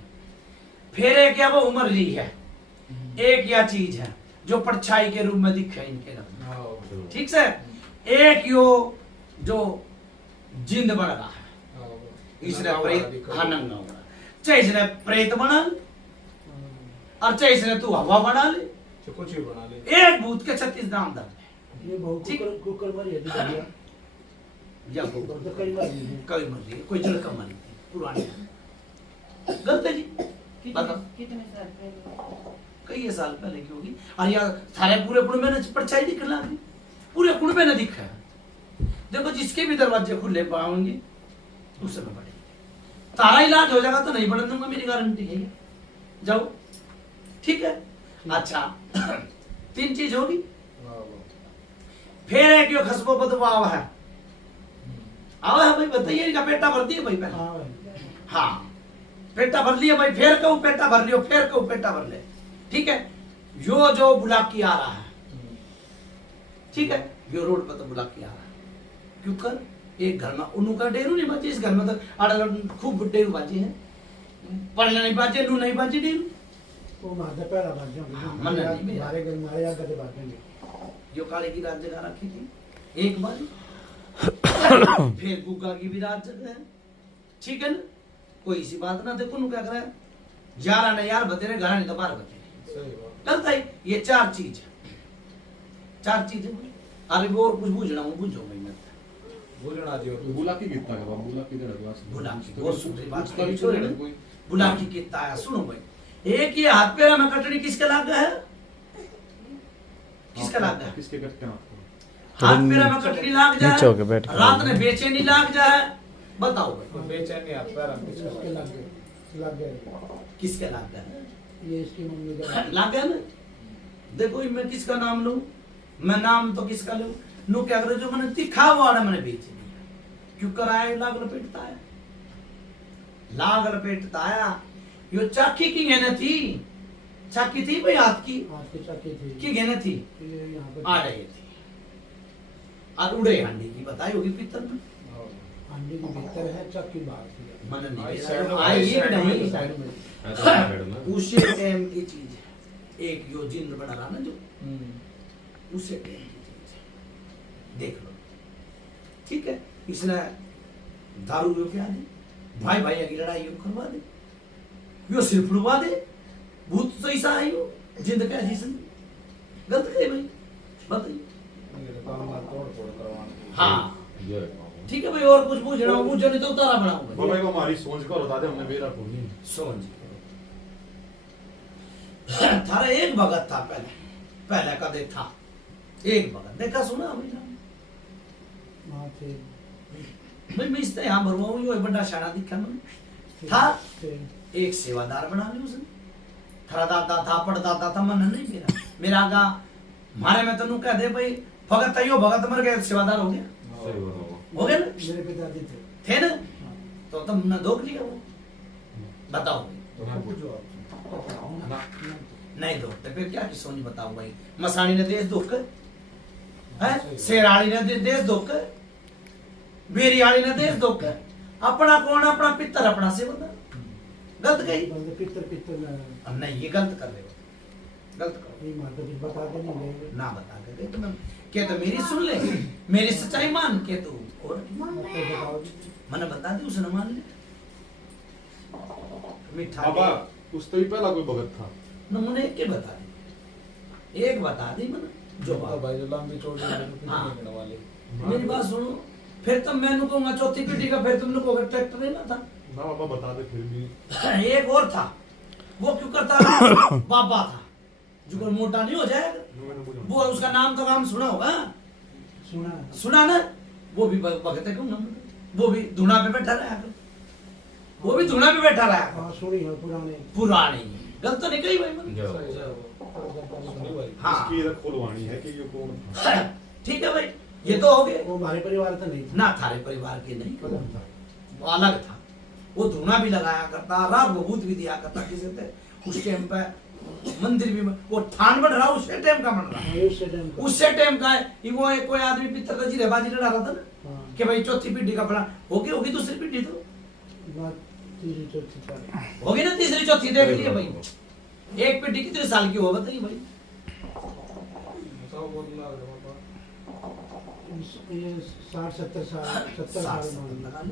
फिर एक क्या वो उम्र रही है, एक या चीज है जो परछाई के रूप में दिखे इनके घर में, हाँ, ठीक से। एक यो जो जिंद बन रहा है, इसने प्रेत, हाँ नंगा हो रहा, चाहे इसने प्रेत बना ले और चाहे इसने तू हवा बना ले, तो कुछ भी बना ले। एक भूत के 36 नाम दर्द है। ये बहु ठीक। कुकर मरी है बढ़िया। या कुकर तो कई मरी है। कभी मर रही है, कोई जड़का मरी थी पुरानी, गलत है जी। बताओ कितने साल पहले? कई साल पहले की होगी। और यार थारे पूरे कुंबे ने परछाई दिखने लगी, पूरे कुंबे ने दिखा है। देखो जिसके भी दरवाजे खुले पाएंगे उस समय बढ़ेंगे। तारा इलाज हो जाएगा तो नहीं बढ़ने दूंगा, मेरी गारंटी है ये। जाओ, ठीक है। अच्छा 3 चीज होगी। हाँ, फिर एक यो खसबो बदबाव है, आवा है भाई, बताइए इनका पेटा भर दिए भाई पहले। हाँ भाई। हाँ पेटा भर लिया भाई, फिर कहूं पेटा भर लियो, फिर कहूं पेटा भर ले, ठीक है। यो जो बुलाकी आ रहा है, ठीक है, यो रोड पर तो बुलाकी आ रहा है, क्यों कर एक घर में उनका डेरू नहीं बाजी, इस घर में तो खूब डेरू बाजी है, पढ़ने नहीं बाजे, नू नहीं बाजी डेरू। वो मारते पहला बात जो हाँ, मन नहीं मेरा। हमारे घर मारे या करते बातेंगे। जो काले की रात जगह रखी थी एक बार, फिर गुग्गा की भी रात जगह है, ठीक है ना। कोई सी बात ना, देखो नु क्या कर रहा है, 11 ने यार बतेरे, घर नहीं तो 12 बतेरे, सही बात। चलता है। ये 4 चीज है, 4 चीजें। अरे वो और कुछ पूछना हूँ, पूछो भाई मैं बोलना जी और बुला के कितना का बाबा, बुला के देना बुला के, वो सुन रही बात उसका भी छोड़ ना। कोई बुला की कितना आया, सुनो भाई। एक ये हाथ पैर में कटड़ी किसका लाग गया है, किसका लाग गया है? किसके करते हैं आपको? हाथ पैर में कटड़ी लाग नीचे होके जाए, बैठ के रात में बेचैनी लाग जाए, बताओ भाई तो बेचैनी आप पैर हम इसके किसका लग गए। किसके लाग गया है? ये इसकी मम्मी का लाग गया ना। देखो मैं किसका नाम लूं, मैं नाम तो किसका लूं, नु क्या करो जो मैंने दिखा हुआ ना मैंने बेच दिया, क्यों कराए लाग लपेटता है, लाग लपेटता है। यो चाकी की गहने थी, चाकी थी भाई हाथ की, हाथ की चाकी थी। की गहने थी, ये यहाँ पर आ रही थी, और उड़े हांडी की बताई होगी पीतल में, अंडे के भीतर है, चाकी बाहर थी। मन नहीं आई मेरा, साइड में, आई ये आई साइड नहीं, में, साइड में। ऐसा साइड में उसे टाइम की चीज है। एक यो जिन्न बना रहा ना जो, उसे टाइम की चीज है, देख लो, ठीक है। इसने दारू यो क्या दे, भाई भाई की लड़ाई यो करवा दे, यो सिर फुड़वा दे, भूत तो ऐसा है यो, जिंद क्या जिसन गलत है भाई, बताइए। मेरे काम में तोड़ फोड़ करवाना। हाँ ये ठीक है भाई, और कुछ पूछना हो पूछो, नहीं तो उतारा बनाओ भाई। बाबा को हमारी सोच का बता दे, हमने मेरा को नहीं। सोच थारा एक भगत था पहले, पहले का देख था एक भगत, देखा सुना अभी ना वहाँ थे भाई। मैं इससे यहाँ भरवा हूँ, यो बड़ा शाना दिखा मैंने था, थे। एक सेवादार बना लिया उसने, थारा दादा था, पड़दादा था, मन नहीं मेरा, मेरा आगा मारे में तनु कह दे भाई भगत था, यो भगत मर गया, सेवादार हो गया, सही बताओ। हो गया ना, मेरे पिताजी थे। थे ना, तो तुमने धोख लिया वो, बताओ भाई। तो मैं पूछो आप। ना नहीं धोखते फिर क्या की सोच बताओ भाई। मसानी ने देश धोख है, शेराड़ी ने देश धोख, बेरियाड़ी ने देश धोख, अपना कौन, अपना पितर अपना से बता, गलत गई। बंदे पितर में अब नहीं ये गलत कर रहे हो, गलत करो, ये माता कुछ बता के नहीं गए। ना बता के दे तुम, क्या तो मेरी सुन ले, मेरी सच्चाई मान के तू और मतलब बताओ जी। मैंने बता दी, उसने मान लिया। मीठा बाबा उस तो ही पहला कोई भगत था। नमूने एक के बता दी, एक बता दी मैंने जो तो बात। भाई जो लंबी चौड़ी हाँ। निकलने वाली। मेरी बात सुनो, फिर तुम मैंने कहूंगा चौथी पीढ़ी का, फिर तुमने कहोगे ट्रैक्टर लेना था। ना बाबा बता दे फिर भी। एक और था, वो क्यों करता था, बाबा था, जो कोई मोटा नहीं हो जाएगा, वो उसका नाम तो नाम सुना होगा, सुना सुना ना, वो भी भगत है कहूंगा, वो भी धुना पे बैठा रहा, वो भी धुना पे बैठा रहा, हाँ सुनी है पुराने। पुरानी गलत तो नहीं कही भाई मैंने। जाओ। सही है वो। सुनी भाई। हाँ इसकी रख खुलवानी है कि ये कौन था। ठीक है भाई, ये तो हो गए वो हमारे परिवार तो नहीं था। ना, थारे परिवार के नहीं, कदम था। वो अलग था, वो धुना भी लगाया करता, राग भभूत भी दिया करता किसी से, उस टाइम पे मंदिर भी वो थान बन रहा उसी टाइम का बन रहा उससे टाइम का है ये वो एक कोई आदमी पितर का जीरेबाजी लड़ा रहा था ना हाँ। कि भाई चौथी पीढ़ी का फला होगी दूसरी पीढ़ी तो तीसरी चौथी चार होगी ना तीसरी चौथी देख लिए भाई एक पीढ़ी कितने साल की हो बताइए भाई सब बोलना है बाबा। ये 60-70 साल 70 साल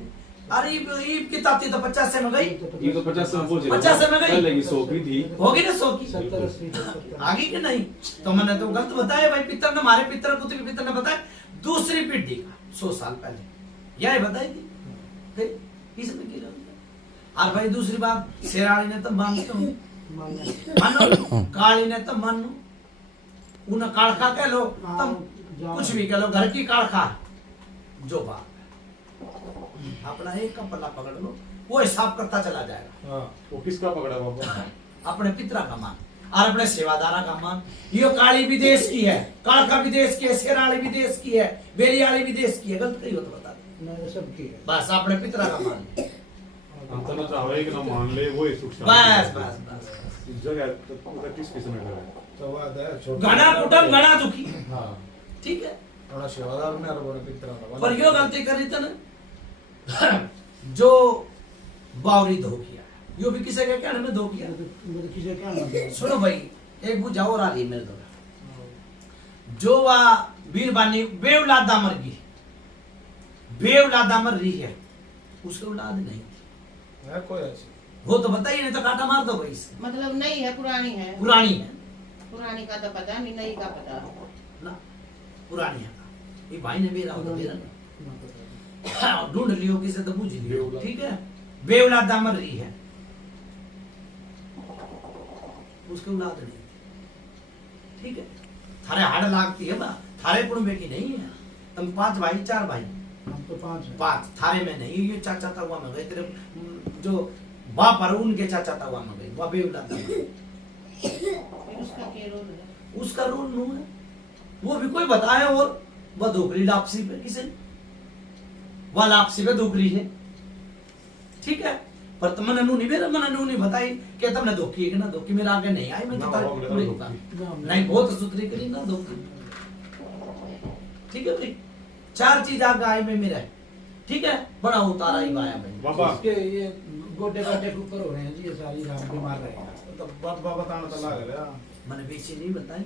अरे ईब की ताती तो 50 से में गई ये तो 50 में पहुंच 50 से में गई लगी 100 की थी होगी ना 100 की 70-80 आगे के नहीं तो मैंने तो गलत बताया भाई पितर ने हमारे पितर पुत्र पितर ने बताया दूसरी पीढ़ी का 100 साल पहले यही बताई थी फिर इसमें की और भाई दूसरी बात शेरानी ने तो मानते हूँ मानो काली ने तो मानो उन्हें काड़खा कह लो तुम कुछ भी कह लो घर की काड़खा जो बात अपना एक का पल्ला पकड़ लो वो हिसाब करता चला जाएगा हाँ वो किसका पकड़ा बाबा अपने पितरा का मान और अपने सेवादारा का मान ये काली भी देश की है काड़का भी देश की है शेराली भी देश की है बेरियाली भी देश की है गलत कही हो तो बता दे मैंने सब किया बस अपने पितरा का मान हम तो ना चाहे कि ना मान ले वो ही सुख शांति बस बस बस इस जगह तो किस किस्म में करा संवाद है छोटा घना कुटुंब घना दुखी हाँ ठीक है थोड़ा सेवादार ने और बोले पितरा का पर यो गलती करी था ना जो बावरी धो किया यो भी किसी के कहने में धो किया मुझे किसी क्या मतलब सुनो भाई एक बुझाओ और आ रही है मेरे द्वारा जो वह वीरबानी बेवलादा मर गई बेवलादा मर रही है उसके औलाद नहीं थी है कोई ऐसी वो तो बताइए नहीं तो काटा मार दो भाई इससे मतलब नहीं है, पुरानी है। पुरानी है पुरानी का तो पता नहीं, नई का पता। ना पुरानी है ये भाई ने मेरा होता मेरा नहीं ढूंढ लियो किसे तो पूछ लियो ठीक है बेवलादा मर रही है उसके औलाद नहीं ठीक है थारे हाड़ लागती है बा थारे कुंबे की नहीं है तुम 5 भाई 4 भाई हम तो 5 हैं 5 थारे में नहीं ये चाचा तवा में गए तेरे जो बाप और उनके चाचा तवा में गए वह बेवलादा फिर उसका क्या रोल है? उसका रोल नो है वो भी कोई बताए और वह धोकरी लापसी पे किसे वह लापसी पे धोकरी है ठीक है पर तुमने नू नहीं मेरा मना नू नहीं बताई कि तुमने धोखी है कि ना धोखी मेरा आगे नहीं आई मैं ना, तो वो पूरी धोखी। दुकान नहीं बहुत सुथरी करी ना धोखी ठीक है भाई 4 चीज आगे आई में मेरा है ठीक है बड़ा उतारा ही आया भाई बाबा इसके ये गोटे गाटे के ऊपर हो रहे हैं जी ये सारी रात बीमार रहे हैं तो बाबा बताना तो लाग गया मैंने बेची नहीं बताई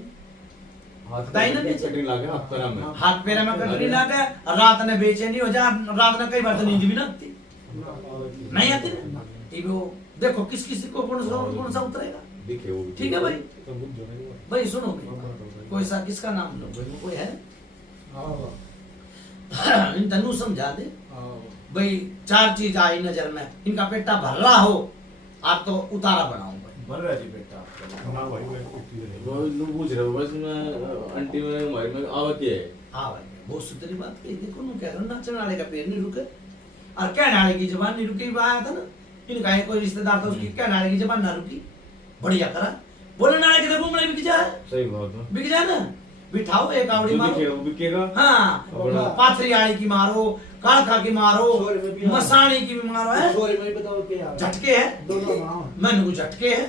हाथ बताई ना बेचे कटिंग लागे हाथ पैर में हाथ पैर में कटरी लागे रात ने बेचे नहीं हो जा रात ने कई बार तो नींद भी ना आती नहीं आती ना ये वो देखो किस किसी को कौन सा उतरेगा दिखे वो भी ठीक है भाई तो बुझ जाएगा भाई सुनो भाई कोई सा किसका नाम लो भाई कोई है हाँ इन तनु समझा दे हाँ भाई 4 चीज आई नजर में इनका पेटा भर रहा हो आप तो उतारा बनाओ भाई बन रहा जी बेटा आपका। ना भाई वो एक चीज है वो लोग पूछ रहे हो बस मैं आंटी में हमारे में आवत है हाँ भाई बहुत सुथरी बात कही देखो नु कह रहा नाचने वाले का पैर नहीं रुके और कहने वाले की जबान नहीं रुकी आया था ना इनका है कोई रिश्तेदार था उसकी कहने वाले की जबान ना रुकी बढ़िया करा बोलने वाले की तो घूमने बिक जाए सही बात है बिक जाए ना बिठाओ एक आवड़ी जो दिखे मारो वो बिकेगा हाँ पाथरी आड़ी की मारो कालखा की मारो सोरे में भी हाँ। मसाणी की भी मारो है सोरे में भी बताओ क्या है झटके है दोनों मां मैंने को झटके है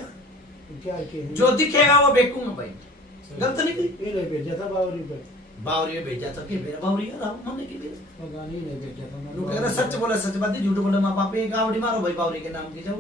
क्या के जो दिखेगा वो बेचूंगा भाई गलत नहीं कही ये ले भेजा था बावरी पे बावरी में भेजा था कि मेरा बावरी आ रहा मम्मी की भी पता नहीं ले भेजा था लोग कह रहे सच बोला सच बात है झूठ बोले माँ बाप एक आवड़ी मारो भाई बावरी के नाम की जाओ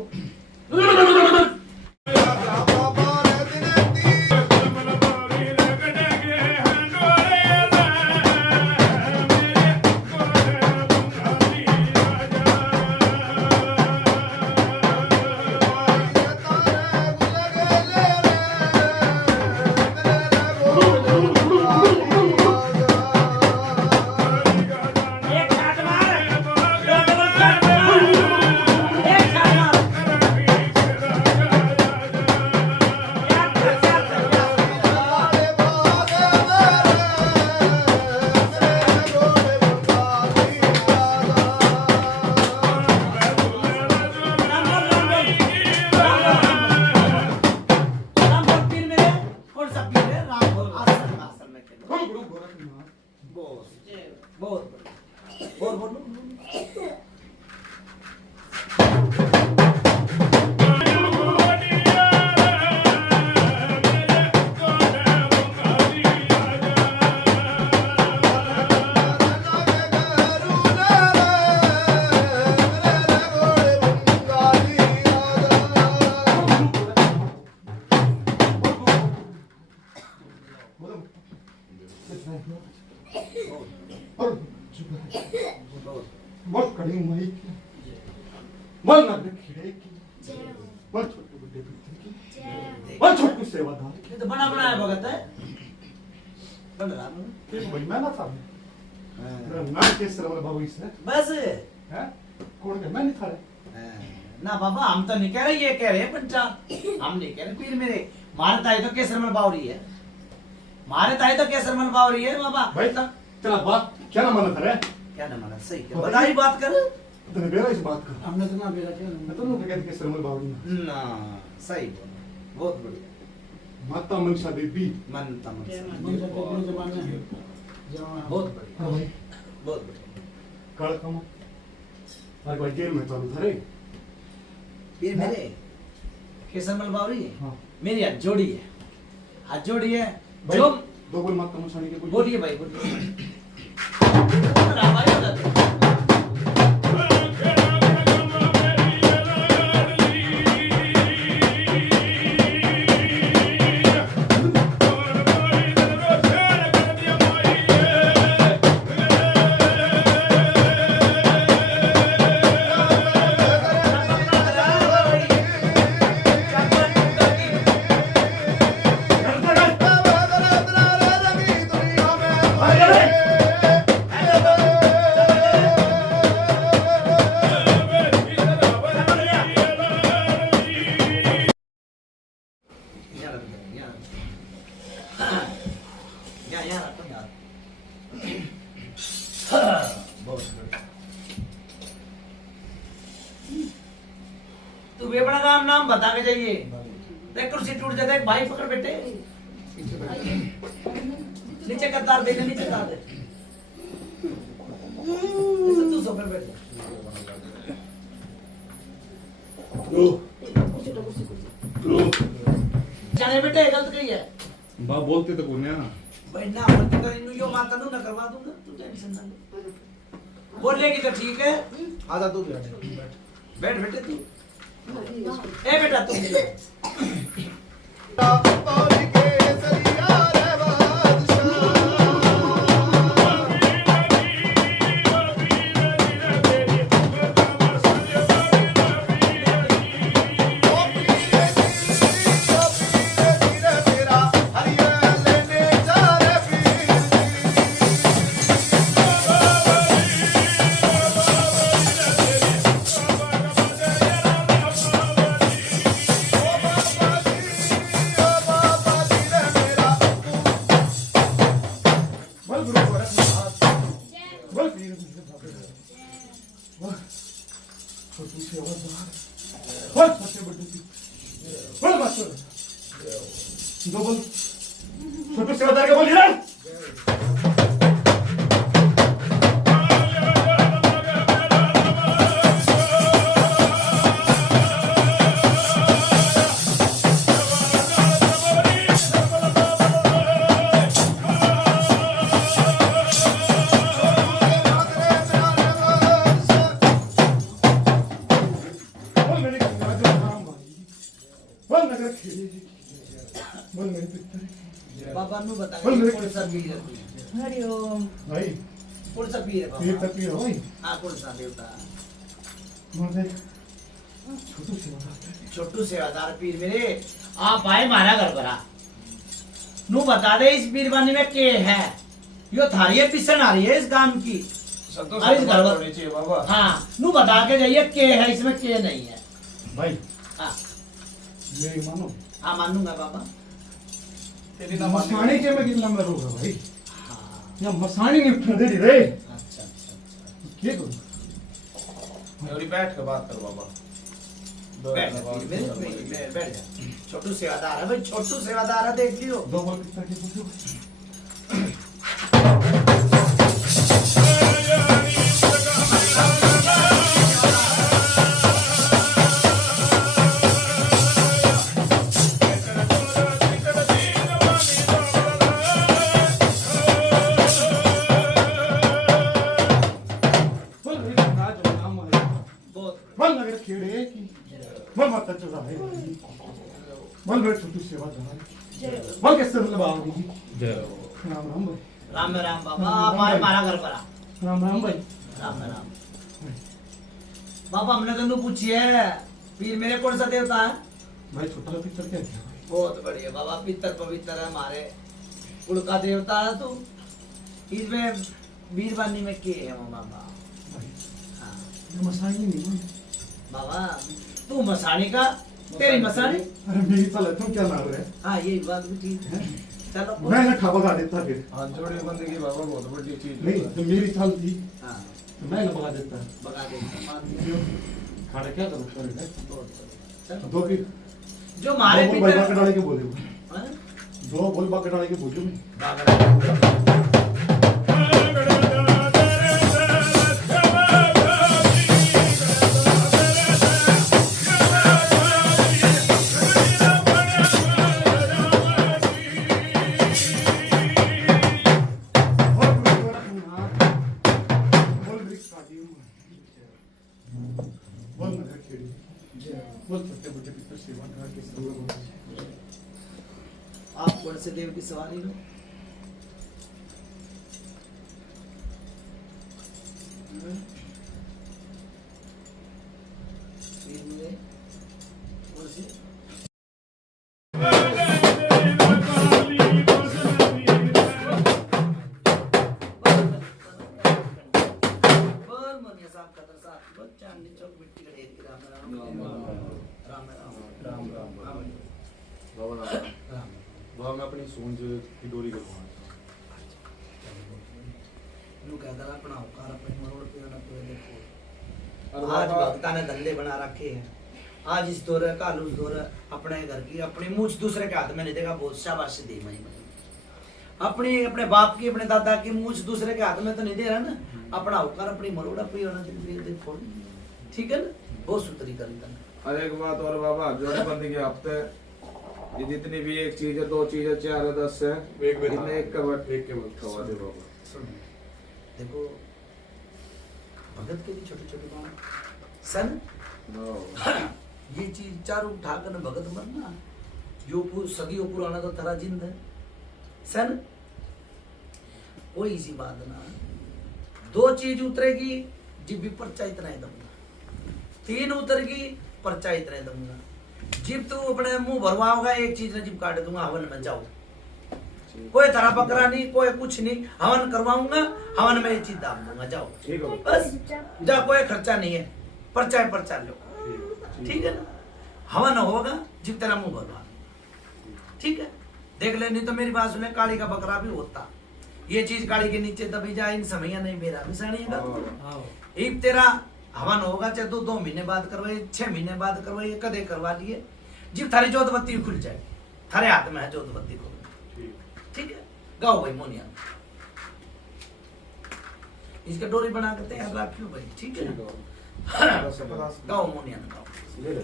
और बहुत कड़ी माई की मन लग खिड़े की बहुत छोटे बड़े पितर की बहुत छोटे सेवादार की ये तो बना बनाया भगत है बन रहा है एक भाई मैं ना था ना के सर वाला बाबू से बस हैं कौन के मैं नहीं था रे ना बाबा हम तो नहीं कह रहे ये कह रहे हैं पंचा हम नहीं कह रहे पीर मेरे मारे ताई तो केसर मल बावरी है मारे ताई तो केसर मल बावरी है बाबा भाई चला बात क्या ना माना था रे क्या ना माना सही क्या बताई बात कर तने बेरा इस बात का हमने तो ना बेरा क्या मैं तो नहीं कहते के सर वाला बाबू ना सही बोला बहुत बढ़िया माता मनसा देवी मन तमन मंदिर के अपने जमाने में जहाँ बहुत बढ़िया हाँ भाई बहुत बढ़िया कल कम अरे भाई जेल में चालू था रे पीर मेरे केसर मल बावरी है हाँ मेरी हाथ जोड़ी है हाथ जोड़ी है भाई जो दो बोल माता मनसा के बोलिए भाई बोलिए रामायण बताते हैं। तू बेपड़ा का नाम बता के जाइए देख कुर्सी टूट जाता है भाई पकड़ बेटे नीचे का तार दे नीचे तार दे ऐसे तू सो पर बैठ जाने बेटे गलत कही है बाप बोलते तो कौन है भाई ना मत कर इनु यो माता नु ना करवा दूंगा तू टेंशन ना ले बोलेगी तो ठीक है आधा तू बैठ बैठ बेटे तू ए बेटा तू छोटे सेवादार के बोलिए ना बोल मेरे राजा राम भाई बोल नगर खेलेगी बोल मेरे पितर बाबा नु बता बोल मेरे कौन सा पीर है तू हरिओम भाई कौन सा पीर है ये बाबा तक हो भाई हां कौन सा देवता बोल दे छोटू सेवादार छोटू सेवादार पीर मेरे आप आए मारा घर भरा नु बता दे इस पीरवानी में के है यो थारी पिसन आ रही है इस गांव की संतोष अरे इस घर होनी चाहिए बाबा हाँ नु बता के जाइए के है इसमें के नहीं है भाई हाँ मेरी मानो हाँ मानूंगा बाबा तेरी ना मसाणी के में कितना मैं रोगा भाई हाँ या मसाणी नहीं उठने दे रही रे अच्छा अच्छा ये करो और बैठ के बात कर बाबा बैठ जा पीर मेरे, बैठ जा छोटू सेवादार है भाई छोटू सेवादार है देख लियो दो बोल कितना के पूछो बोल मेरे राज नाम है बहुत बोल नगर खेड़े की बोल माता चौरा है बोल मेरे छोटू सेवादार बोल के सर लबा जय राम राम भाई राम राम बाबा, आप आए हमारा घर पर। राम राम भाई। राम राम बाबा, हमने तो पूछी है पीर मेरे कौन सा देवता है? भाई छोटा पिक्चर क्या है भाई? बहुत बढ़िया बाबा, पितर पवित्र है हमारे कुल का देवता है तू। इसमें बीरबानी में के है वो बाबा? हाँ। ये मसाई नहीं है। बाबा तू मसानी का, तेरी मसानी। अरे मेरी चल तुम क्या नाम है? हाँ ये बात भी ठीक है। चलो मैं ना खा बगा देता फिर। हाथ जोड़े बंदे की बाबा बहुत बड़ी चीज नहीं तो मेरी चाल थी हाँ तो मैं ना बगा देता। बगा दे। क्यों? खाना क्या करूँ सर? चलो दो की जो हमारे दो बोल बाका पितर डाले के बोले। हाँ? दो बोल बाका डाले के बोले मैं। आप कौन से देव की सवारी हो? पीर मेरे कौन से? बोल मोनिया साहब का दरसा, बोल चांदनी चौक मिट्टी का ढेर की राम राम राम राम राम बाबा राम। बाबा मैं अपनी सूंझ की डोरी करवाऊँ। यूं कहता रहा अपना औकार अपने मरोड़ पे ना पे देखो। अरे आज बाबा भक्ता ने धंधे बना रखे हैं। आज इस दौर है, कल उस दौर है, अपने घर की अपनी मूछ दूसरे के हाथ में नहीं देगा। बहुत शाबाशी दी मैं अपनी, अपने बाप की, अपने दादा की मूछ दूसरे के हाथ में तो नहीं दे रहा ना। अपना औकार अपनी मरोड़ा पे होना देखो, ठीक है ना? बहुत सुतरी करी तन। अरे एक बात और बाबा, जोड़े बंदे के हफ्ते ये जितनी भी एक चीज है, दो चीज है, 4 है, 10 है, इतने एक कबट एक के बाद खवा दे बाबा। सुनो, देखो भगत के भी छोटे छोटे बात सन ये चीज चारों उठाकर भगत मरना जो सदियों पुराना तो थरा जिंद है सन। कोई सी बात ना, 2 चीज उतरेगी जिब भी पर्चा इतना ही दूंगा, 3 उतरेगी पर्चा इतना ही दूंगा। जिब तू अपने मुंह भरवाओगा एक चीज ने जिब काट दूंगा, हवन में जाओ। कोई तरह बकरा नहीं, कोई कुछ नहीं, हवन करवाऊंगा, हवन में ये चीज दाम दूंगा, जाओ ठीक है बस जा, कोई खर्चा नहीं है, पर्चा है पर्चा लो, ठीक है ना? हवन होगा जिब तेरा मुंह भरवा, ठीक है? देख ले, नहीं तो मेरी बात सुने, काली का बकरा भी होता, ये चीज काली के नीचे दबी जाए, इन समय नहीं मेरा भी सही। एक तेरा हवन होगा, चाहे 2 महीने बाद करवाए, 6 महीने बाद करवाए, कदे करवा लिए, जिब थारी जोत बत्ती खुल जाए, थारे हाथ में है जोत बत्ती को, ठीक है? गाओ भाई मोनिया, इसके डोरी बना के तैयार रखियो भाई, ठीक है ना? गाओ मोनिया गाओ। ओ मेरे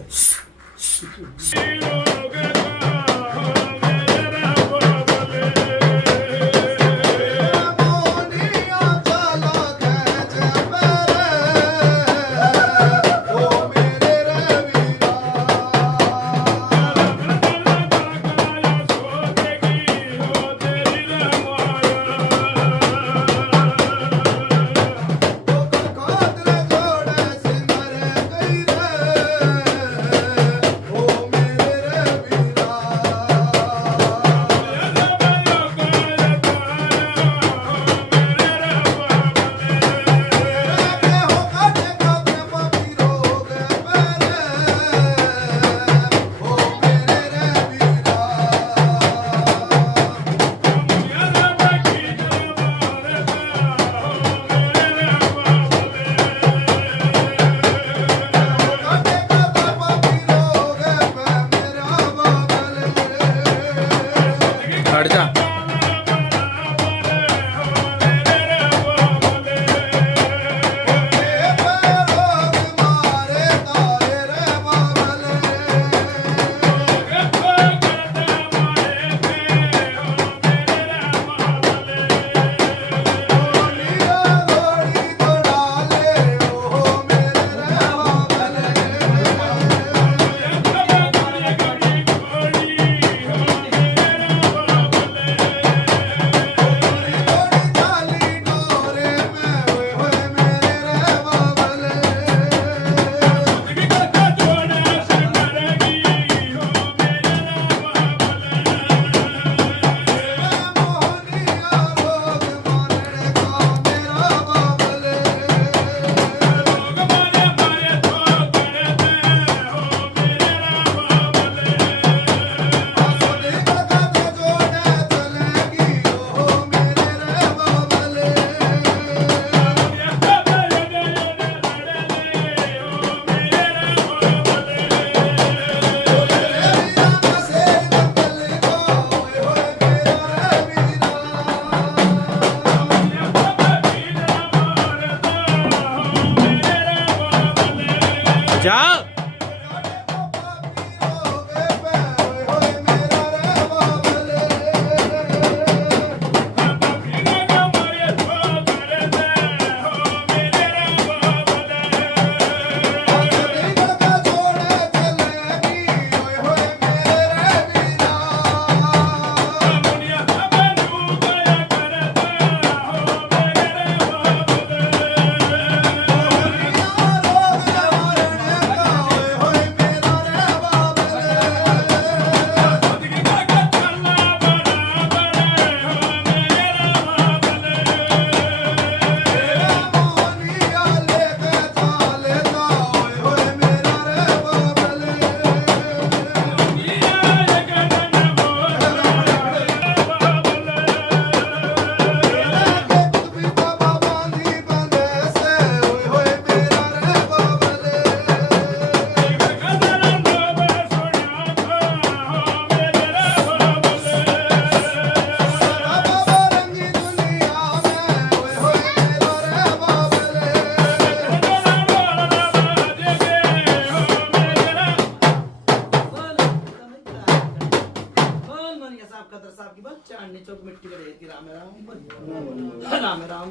मानिया साहब खतर साहब की बस चांदनी चौक मिट्टी का ढेर की राम राम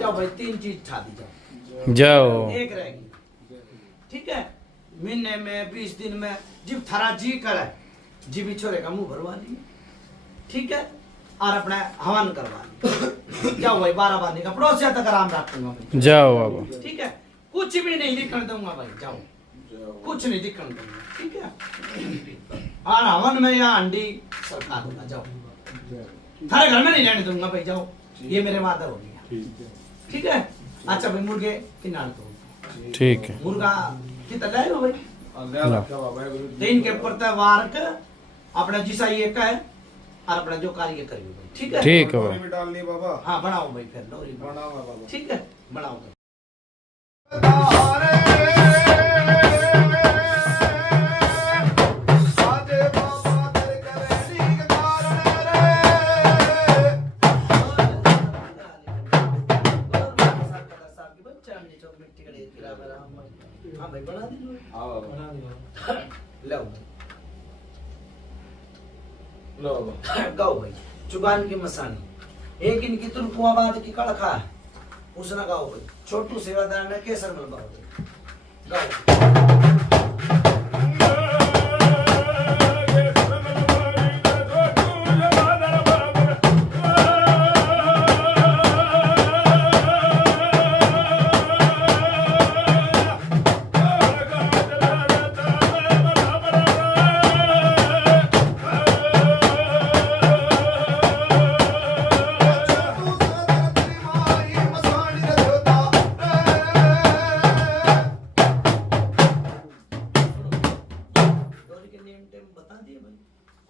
जाओ भाई 3 चीज ठा दी जाओ। एक रहेगी ठीक है। महीने में 20 दिन में जिब थारा जी करे जी भी छोरे का मुंह भरवा दी ठीक है और अपना हवन करवा दी। जाओ भाई 12 बार का पड़ोसिया तक आराम रखूंगा मैं। जाओ बाबा। ठीक है कुछ भी नहीं दिखने दूंगा भाई जाओ कुछ नहीं दिखने दूंगा ठीक है। और हवन में या अंडी सरका दूंगा जाओ थारे घर में नहीं रहने दूंगा भाई जाओ ये मेरे वादा हो गया ठीक है। अच्छा भाई मुर्गे किनारे तो ठीक है। मुर्गा कितना लाएगा भाई अल्लाह क्या बाबा है गुरु जी। दिन के ऊपर वार के अपना जिसा ये का है और अपना जो कार्य करिए भाई ठीक है। ठीक है लोरी बाबा। भी डालनी है बाबा। हाँ बनाओ भाई फिर लोरी बनाओ बाबा। ठीक है बनाओ। हाँ भाई बना दीजिए हाँ बाबा। लो लो बाबा। गाओ भाई चुगान की मसानी एक इनकी तुर्कुआबाद की कड़खा है उसने गाओ भाई छोटू सेवादार ने केसर में गाओ गाओ।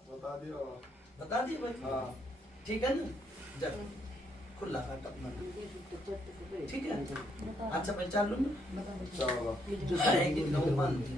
बता दिया बाबा। बता दिए भाई हाँ ठीक है ना जब खुला काट अपना ठीक है। अच्छा भाई चालू में चलो बाबा। जो है कि नौ मान दी